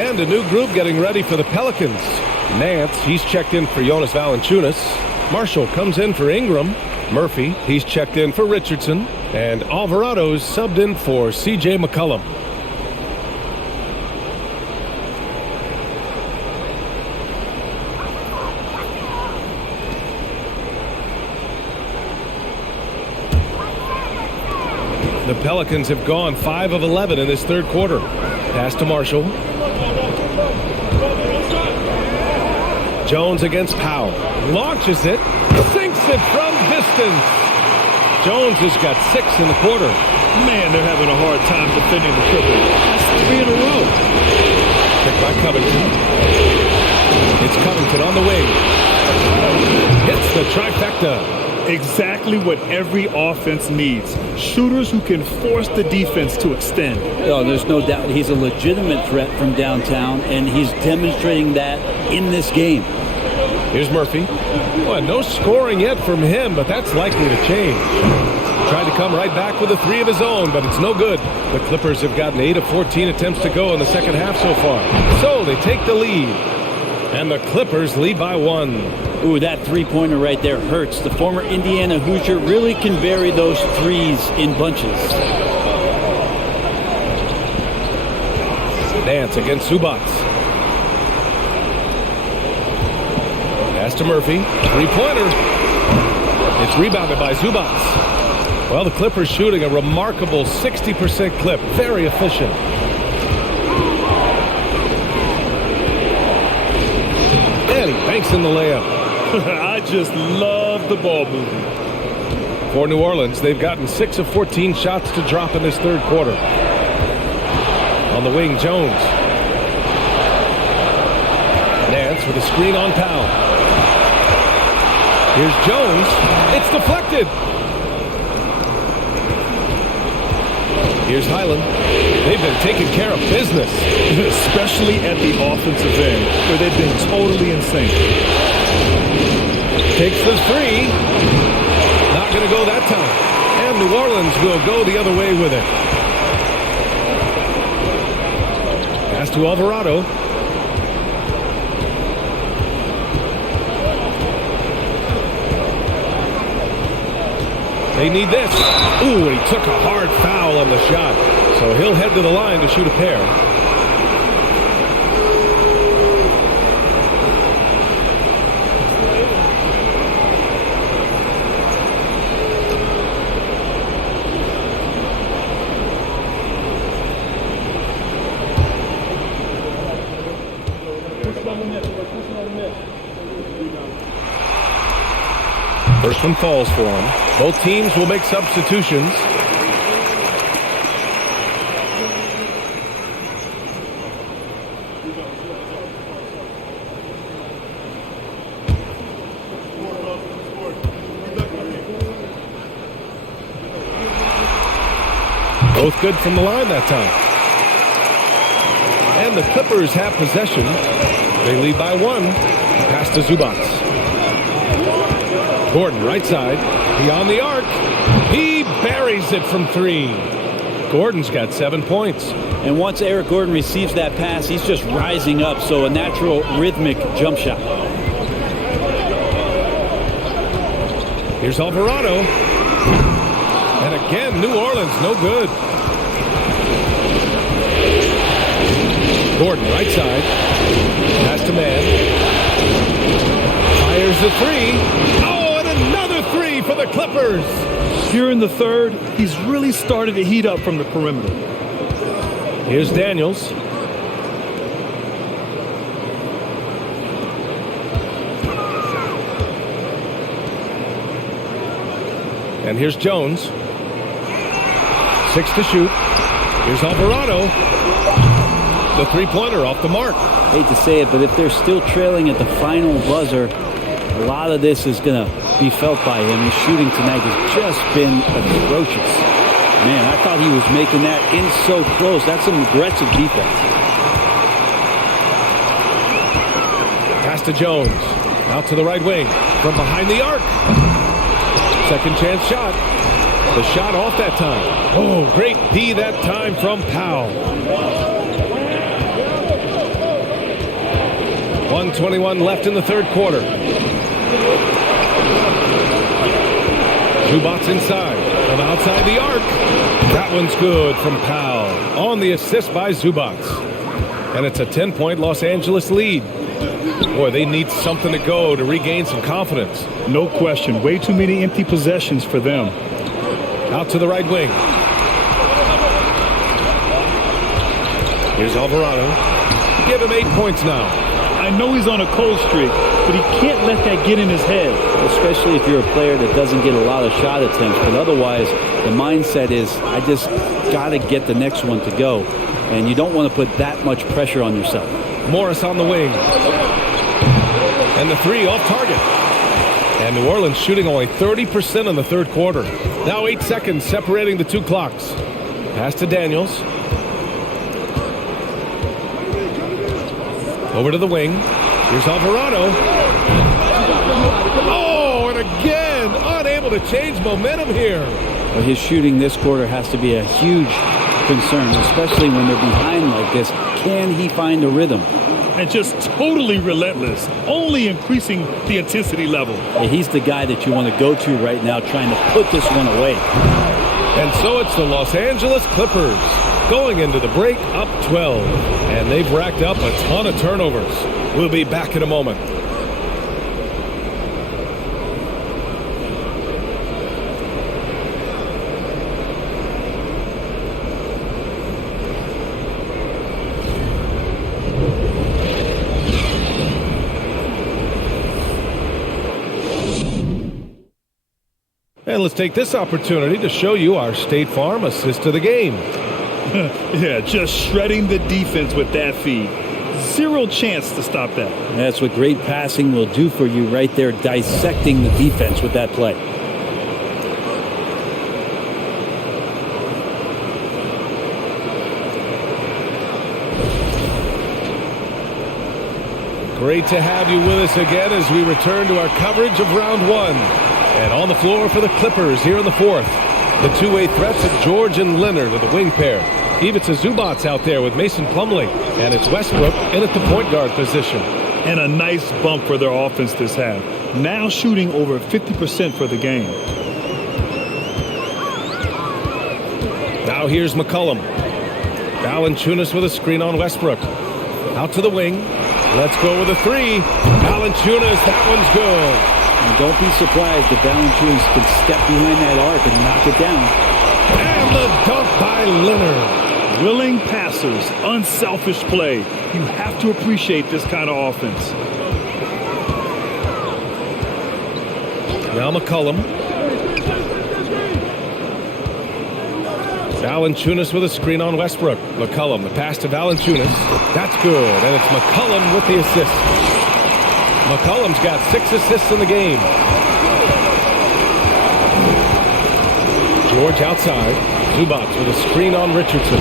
And a new group getting ready for the Pelicans. Nance, he's checked in for Jonas Valanciunas. Marshall comes in for Ingram. Murphy, he's checked in for Richardson. And Alvarado's subbed in for C.J. McCollum. The Pelicans have gone 5 of 11 in this third quarter. Pass to Marshall. Jones against Powell. Launches it. Sinks it from distance. Jones has got 6 in the quarter. Man, they're having a hard time defending the triple. That's 3 in a row. Picked by Covington. It's Covington on the wing. Hits the trifecta. Exactly what every offense needs. Shooters who can force the defense to extend. Oh, there's no doubt he's a legitimate threat from downtown, and he's demonstrating that in this game. Here's Murphy. Well, no scoring yet from him, but that's likely to change. Tried to come right back with a 3 of his own, but it's no good. The Clippers have gotten 8 of 14 attempts to go in the second half so far. So they take the lead. And the Clippers lead by 1. Ooh, that three-pointer right there hurts. The former Indiana Hoosier really can bury those threes in bunches. Nance against Zubats. Pass to Murphy. Three-pointer. It's rebounded by Zubats. Well, the Clippers shooting a remarkable 60% clip. Very efficient. And he banks in the layup. I just love the ball movement. For New Orleans, they've gotten 6 of 14 shots to drop in this third quarter. On the wing, Jones. Nance with a screen on Powell. Here's Jones. It's deflected. Here's Highland. They've been taking care of business. Especially at the offensive end, where they've been totally in sync. Takes the three. Not going to go that time. And New Orleans will go the other way with it. Pass to Alvarado. They need this. Ooh, he took a hard foul on the shot. So he'll head to the line to shoot a pair. First one falls for him. Both teams will make substitutions. Both good from the line that time. And the Clippers have possession. They lead by 1. Pass to Zubac. Gordon, right side. Beyond the arc. He buries it from 3. Gordon's got 7 points. And once Eric Gordon receives that pass, he's just rising up. So a natural rhythmic jump shot. Here's Alvarado. And again, New Orleans, no good. Gordon, right side. Pass to Mann. Fires the 3. Oh, and another 3 for the Clippers. Here in the third, he's really started to heat up from the perimeter. Here's Daniels. And here's Jones. 6 to shoot. Here's Alvarado. The three-pointer off the mark. Hate to say it, but if they're still trailing at the final buzzer, a lot of this is going to be felt by him. His shooting tonight has just been atrocious. Man, I thought he was making that in so close. That's some aggressive defense. Pass to Jones. Out to the right wing. From behind the arc. Second chance shot. The shot off that time. Oh, great D that time from Powell. 1:21 left in the third quarter. Zubac inside. From outside the arc. That one's good from Powell. On the assist by Zubac. And it's a 10-point Los Angeles lead. Boy, they need something to go to regain some confidence. No question. Way too many empty possessions for them. Out to the right wing. Here's Alvarado. Give him 8 points now. I know he's on a cold streak, but he can't let that get in his head. Especially if you're a player that doesn't get a lot of shot attempts. But otherwise, the mindset is, I just got to get the next one to go. And you don't want to put that much pressure on yourself. Morris on the wing. And the 3 off target. And New Orleans shooting only 30% in the third quarter. Now 8 seconds separating the 2 clocks. Pass to Daniels. Over to the wing. Here's Alvarado. Oh, and again, unable to change momentum here. But his shooting this quarter has to be a huge concern, especially when they're behind like this. Can he find a rhythm? And just totally relentless, only increasing the intensity level. Yeah, he's the guy that you want to go to right now, trying to put this one away. And so it's the Los Angeles Clippers going into the break up 12. And they've racked up a ton of turnovers. We'll be back in a moment. And let's take this opportunity to show you our State Farm assist of the game. Yeah, just shredding the defense with that feed. Zero chance to stop that. That's what great passing will do for you right there, dissecting the defense with that play. Great to have you with us again as we return to our coverage of round one. And on the floor for the Clippers here in the fourth. The two-way threats of George and Leonard with the wing pair. Ivica Zubac's out there with Mason Plumlee. And it's Westbrook in at the point guard position. And a nice bump for their offense this half. Now shooting over 50% for the game. Now here's McCollum. Valanciunas with a screen on Westbrook. Out to the wing. Let's go with a three. Valanciunas, that one's good. And don't be surprised if Valanciunas can step behind that arc and knock it down. And the dunk by Leonard. Willing passers, unselfish play. You have to appreciate this kind of offense. Now McCollum. Valanciunas with a screen on Westbrook. McCollum, the pass to Valanciunas. That's good, and it's McCollum with the assist. McCollum's got 6 assists in the game. George outside. Zubac with a screen on Richardson.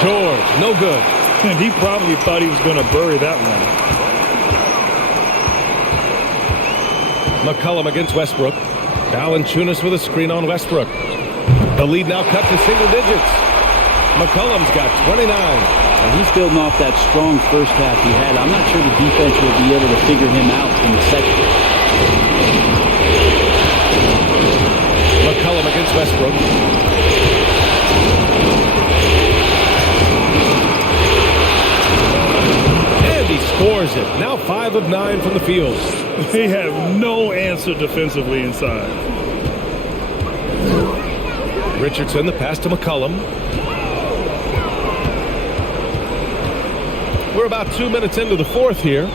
George, no good. And he probably thought he was going to bury that one. McCollum against Westbrook. Valanciunas with a screen on Westbrook. The lead now cut to single digits. McCollum's got 29. And he's building off that strong first half he had. I'm not sure the defense will be able to figure him out in the second. McCollum against Westbrook. And he scores it. Now 5 of 9 from the field. They have no answer defensively inside. Richardson, the pass to McCollum. We're about 2 minutes into the fourth here.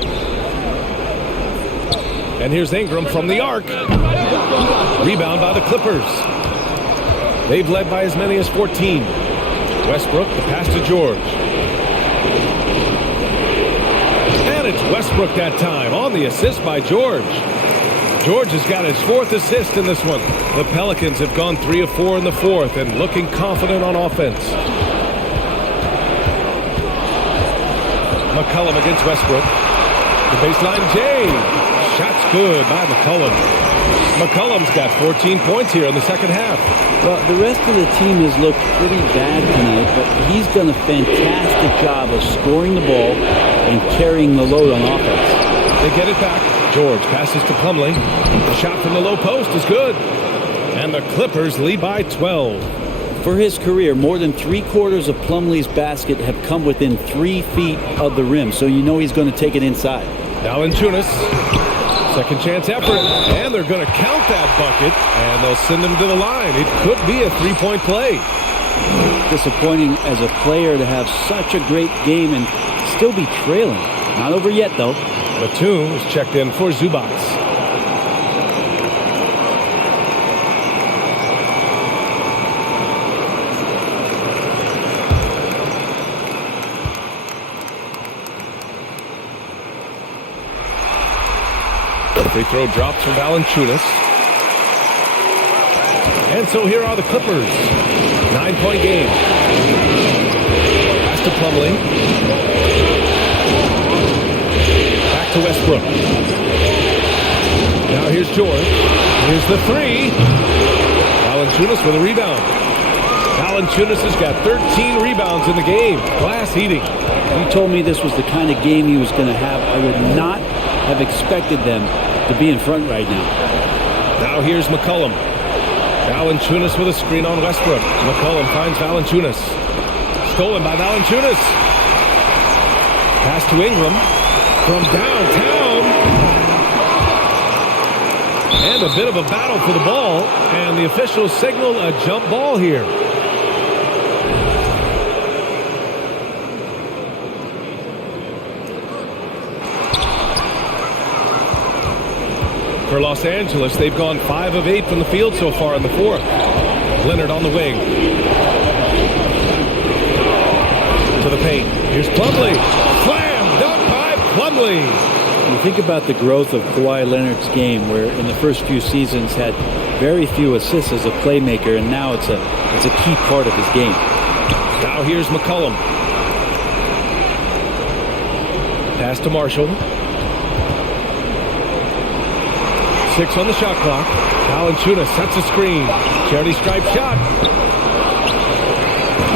And here's Ingram from the arc. Rebound by the Clippers. They've led by as many as 14. Westbrook, the pass to George. And it's Westbrook that time on the assist by George. George has got his 4th assist in this one. The Pelicans have gone 3 of 4 in the fourth and looking confident on offense. McCollum against Westbrook. The baseline J. Shot's good by McCollum. McCollum's got 14 points here in the second half. Well, the rest of the team has looked pretty bad tonight, but he's done a fantastic job of scoring the ball and carrying the load on offense. They get it back. George passes to Plumlee. The shot from the low post is good. And the Clippers lead by 12. For his career, more than 3/4 of Plumlee's basket have come within 3 feet of the rim, so you know he's going to take it inside. Valanciunas, second chance effort, and they're going to count that bucket, and they'll send him to the line. It could be a 3-point play. Disappointing as a player to have such a great game and still be trailing. Not over yet, though. Batum is checked in for Zubac. Free throw drops for Valanciunas. And so here are the Clippers. 9-point game. Pass to Plumlee. Back to Westbrook. Now here's George. Here's the three. Valanciunas with a rebound. Valanciunas has got 13 rebounds in the game. Glass eating. He told me this was the kind of game he was going to have. I would not have expected them to be in front right now. Now here's McCollum. Valanciunas with a screen on Westbrook. McCollum finds Valanciunas. Stolen by Valanciunas. Pass to Ingram from downtown. And a bit of a battle for the ball. And the officials signal a jump ball here. For Los Angeles, they've gone 5 of 8 from the field so far in the fourth. Leonard on the wing. To the paint. Here's Plumlee. Slam dunk by Plumlee. You think about the growth of Kawhi Leonard's game, where in the first few seasons had very few assists as a playmaker, and now it's a key part of his game. Now here's McCollum. Pass to Marshall. 6 on the shot clock. Valanciunas sets a screen. Charity stripe shot.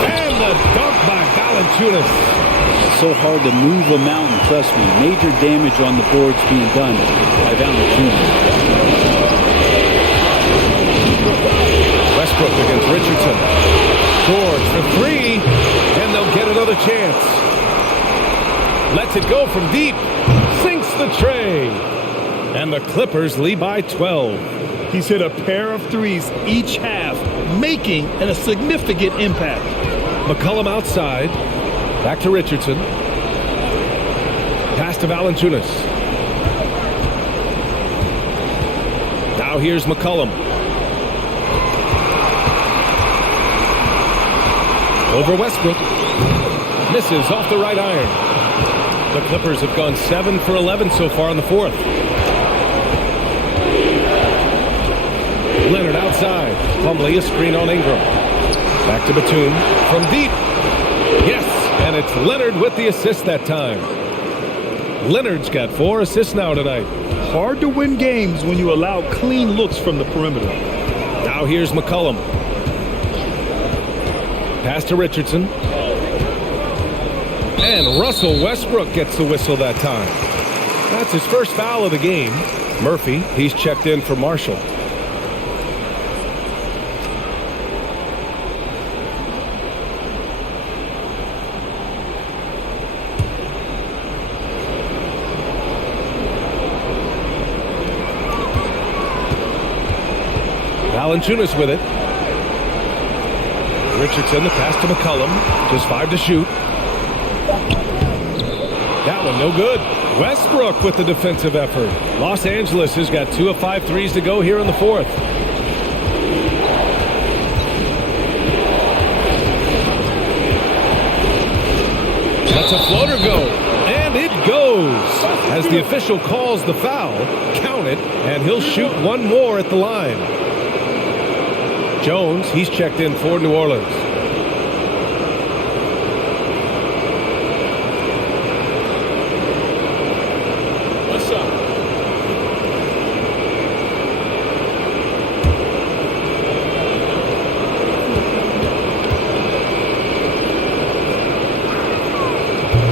And the dunk by Valanciunas. It's so hard to move a mountain, trust me. Major damage on the boards being done by Valanciunas. Westbrook against Richardson. George for 3, and they'll get another chance. Lets it go from deep. Sinks the tray. And the Clippers lead by 12. He's hit a pair of threes each half, making a significant impact. McCollum outside. Back to Richardson. Pass to Valanciunas. Now here's McCollum. Over Westbrook. Misses off the right iron. The Clippers have gone 7 for 11 so far in the fourth. Leonard outside. Plumlee a screen on Ingram. Back to Batum. From deep. Yes, and it's Leonard with the assist that time. Leonard's got 4 assists now tonight. Hard to win games when you allow clean looks from the perimeter. Now here's McCollum. Pass to Richardson. And Russell Westbrook gets the whistle that time. That's his first foul of the game. Murphy, he's checked in for Marshall. Valanciunas with it. Richardson, the pass to McCollum. Just 5 to shoot. That one no good. Westbrook with the defensive effort. Los Angeles has got 2 of 5 threes to go here in the fourth. That's a floater go. And it goes. As the official calls the foul, count it, and he'll shoot one more at the line. Jones, he's checked in for New Orleans. One shot.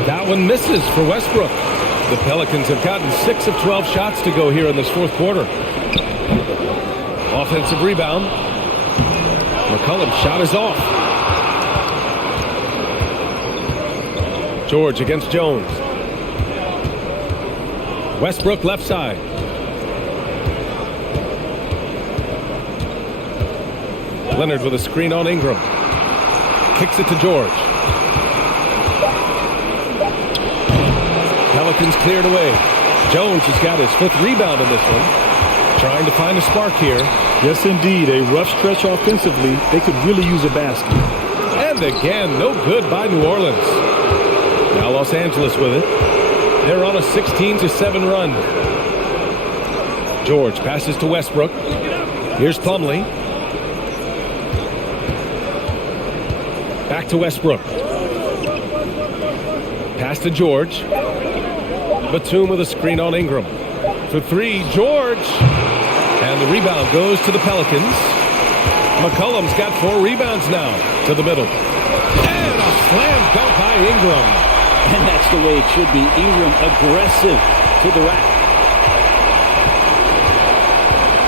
That one misses for Westbrook. The Pelicans have gotten 6 of 12 shots to go here in this fourth quarter. Offensive rebound. McCollum's shot is off. George against Jones. Westbrook left side. Leonard with a screen on Ingram. Kicks it to George. Pelicans cleared away. Jones has got his 5th rebound in this one. Trying to find a spark here. Yes, indeed. A rough stretch offensively. They could really use a basket. And again, no good by New Orleans. Now Los Angeles with it. They're on a 16-7 run. George passes to Westbrook. Here's Plumlee. Back to Westbrook. Pass to George. Batum with a screen on Ingram. For 3, George. And the rebound goes to the Pelicans. McCollum's got 4 rebounds now to the middle. And a slam dunk by Ingram. And that's the way it should be. Ingram aggressive to the rack.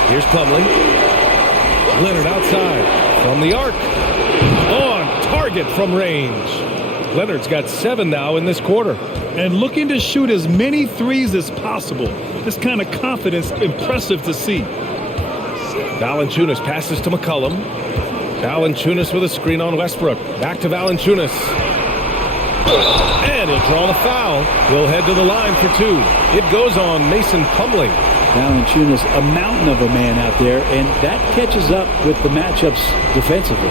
Here's Plumlee. Leonard outside from the arc. On target from range. Leonard's got 7 now in this quarter. And looking to shoot as many threes as possible. This kind of confidence, impressive to see. Valanciunas passes to McCollum. Valanciunas with a screen on Westbrook. Back to Valanciunas. And he'll draw the foul. He'll head to the line for 2. It goes on Mason Plumlee. Valanciunas, a mountain of a man out there, and that catches up with the matchups defensively.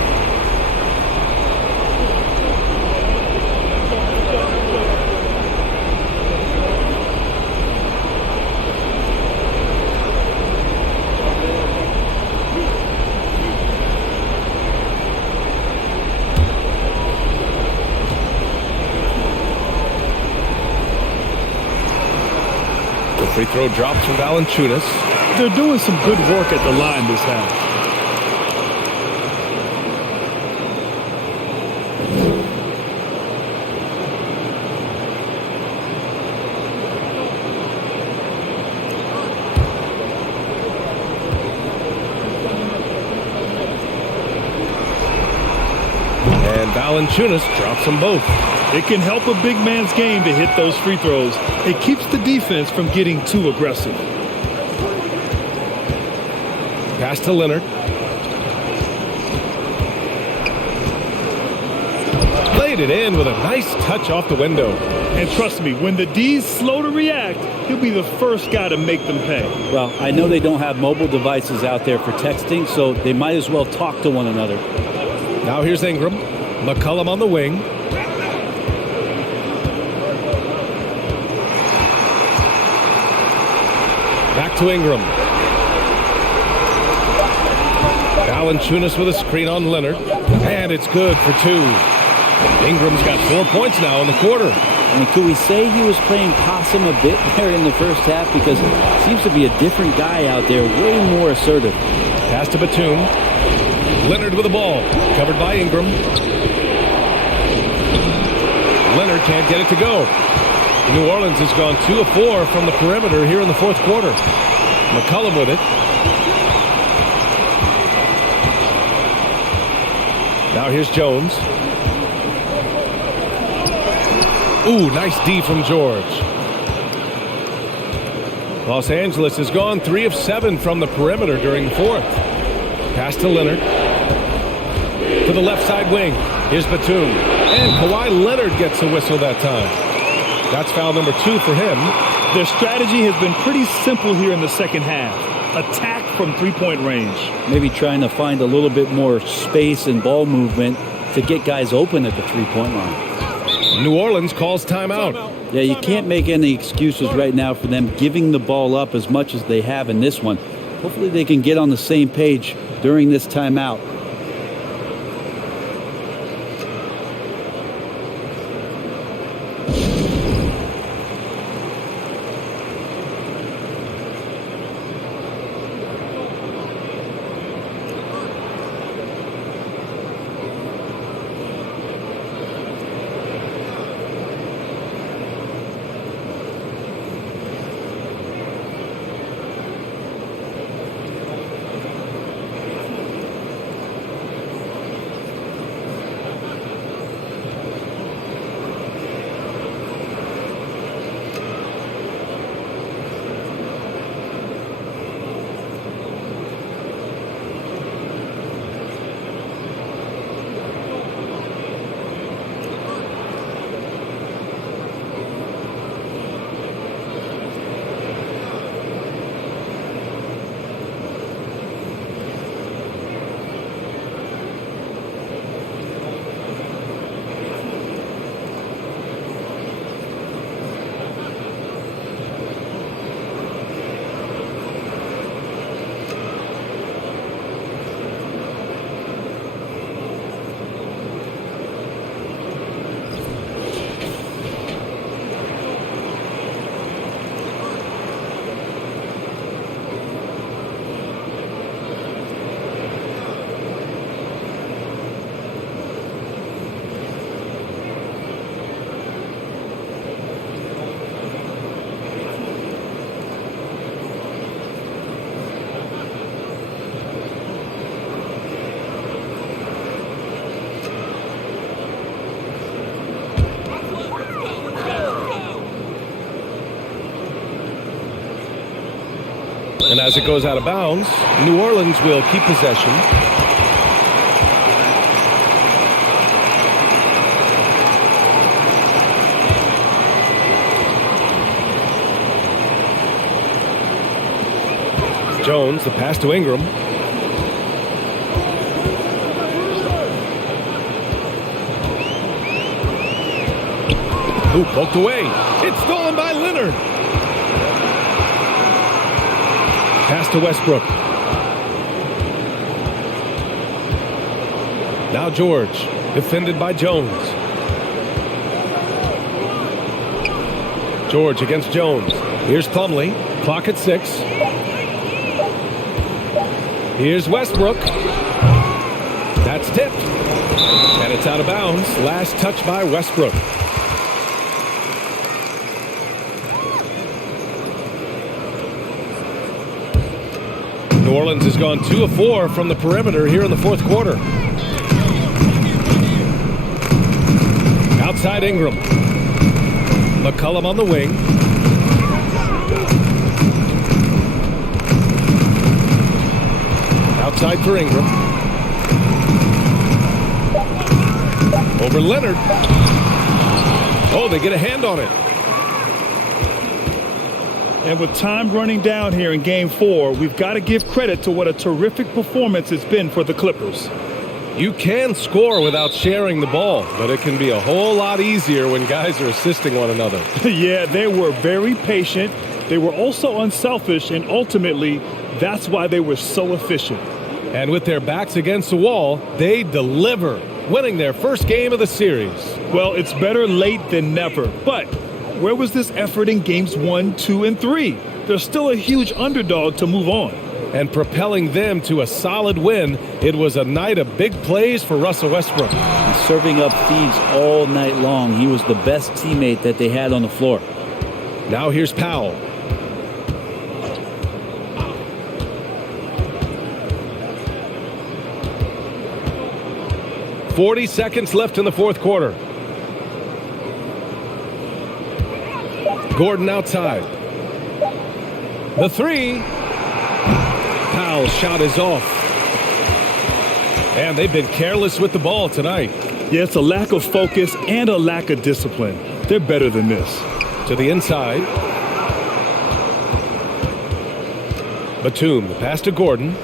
Free throw drops from Valanciunas. They're doing some good work at the line this half. And Valanciunas drops them both. It can help a big man's game to hit those free throws. It keeps the defense from getting too aggressive. Pass to Leonard. Played it in with a nice touch off the window. And trust me, when the D's slow to react, he'll be the first guy to make them pay. Well, I know they don't have mobile devices out there for texting, so they might as well talk to one another. Now here's Ingram. McCollum on the wing. Back to Ingram. Valanciunas with a screen on Leonard. And it's good for two. Ingram's got 4 points now in the quarter. And could we say he was playing possum a bit there in the first half? Because it seems to be a different guy out there, way more assertive. Pass to Batum. Leonard with the ball. Covered by Ingram. Leonard can't get it to go. New Orleans has gone 2 of 4 from the perimeter here in the fourth quarter. McCollum with it. Now here's Jones. Ooh, nice D from George. Los Angeles has gone 3 of 7 from the perimeter during the fourth. Pass to Leonard. To the left side wing. Here's Batum. And Kawhi Leonard gets a whistle that time. That's foul number 2 for him. Their strategy has been pretty simple here in the second half. Attack from three-point range. Maybe trying to find a little bit more space and ball movement to get guys open at the three-point line. New Orleans calls timeout. Yeah, you can't make any excuses right now for them giving the ball up as much as they have in this one. Hopefully they can get on the same page during this timeout. And as it goes out of bounds, New Orleans will keep possession. Jones, the pass to Ingram. Ooh, poked away. It's stolen by Leonard. Pass to Westbrook. Now George, defended by Jones. George against Jones. Here's Plumlee. Clock at 6. Here's Westbrook. That's tipped. And it's out of bounds. Last touch by Westbrook. New Orleans has gone 2 of 4 from the perimeter here in the fourth quarter. Outside Ingram. McCollum on the wing. Outside for Ingram. Over Leonard. Oh, they get a hand on it. And with time running down here in Game 4, we've got to give credit to what a terrific performance it's been for the Clippers. You can score without sharing the ball, but it can be a whole lot easier when guys are assisting one another. Yeah, they were very patient. They were also unselfish, and ultimately, that's why they were so efficient. And with their backs against the wall, they deliver, winning their first game of the series. Well, it's better late than never, but where was this effort in Games 1, 2, and 3? They're still a huge underdog to move on. And propelling them to a solid win, it was a night of big plays for Russell Westbrook. He's serving up feeds all night long. He was the best teammate that they had on the floor. Now here's Powell. "40 seconds left in the fourth quarter. Gordon outside. The three. Powell's shot is off. And they've been careless with the ball tonight. Yeah, it's a lack of focus and a lack of discipline. They're better than this. To the inside. Batum, the pass to Gordon.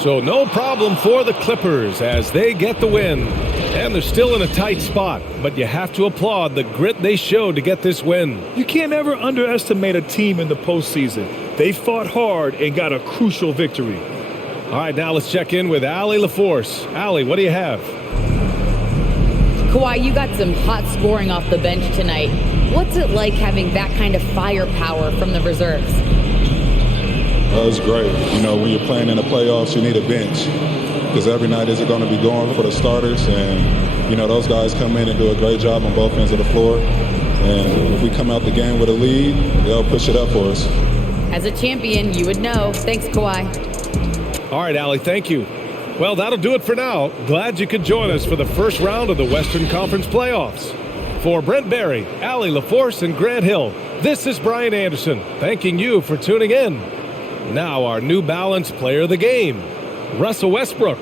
So no problem for the Clippers as they get the win. And they're still in a tight spot, but you have to applaud the grit they showed to get this win. You can't ever underestimate a team in the postseason. They fought hard and got a crucial victory. All right, now let's check in with Allie LaForce. Allie, what do you have? Kawhi, you got some hot scoring off the bench tonight. What's it like having that kind of firepower from the reserves? It's great. You know, when you're playing in the playoffs, you need a bench because every night isn't going to be going for the starters. And, you know, those guys come in and do a great job on both ends of the floor. And if we come out the game with a lead, they'll push it up for us. As a champion, you would know. Thanks, Kawhi. All right, Allie, thank you. Well, that'll do it for now. Glad you could join us for the first round of the Western Conference playoffs. For Brent Barry, Allie LaForce, and Grant Hill, this is Brian Anderson, thanking you for tuning in. Now our New Balance player of the game, Russell Westbrook.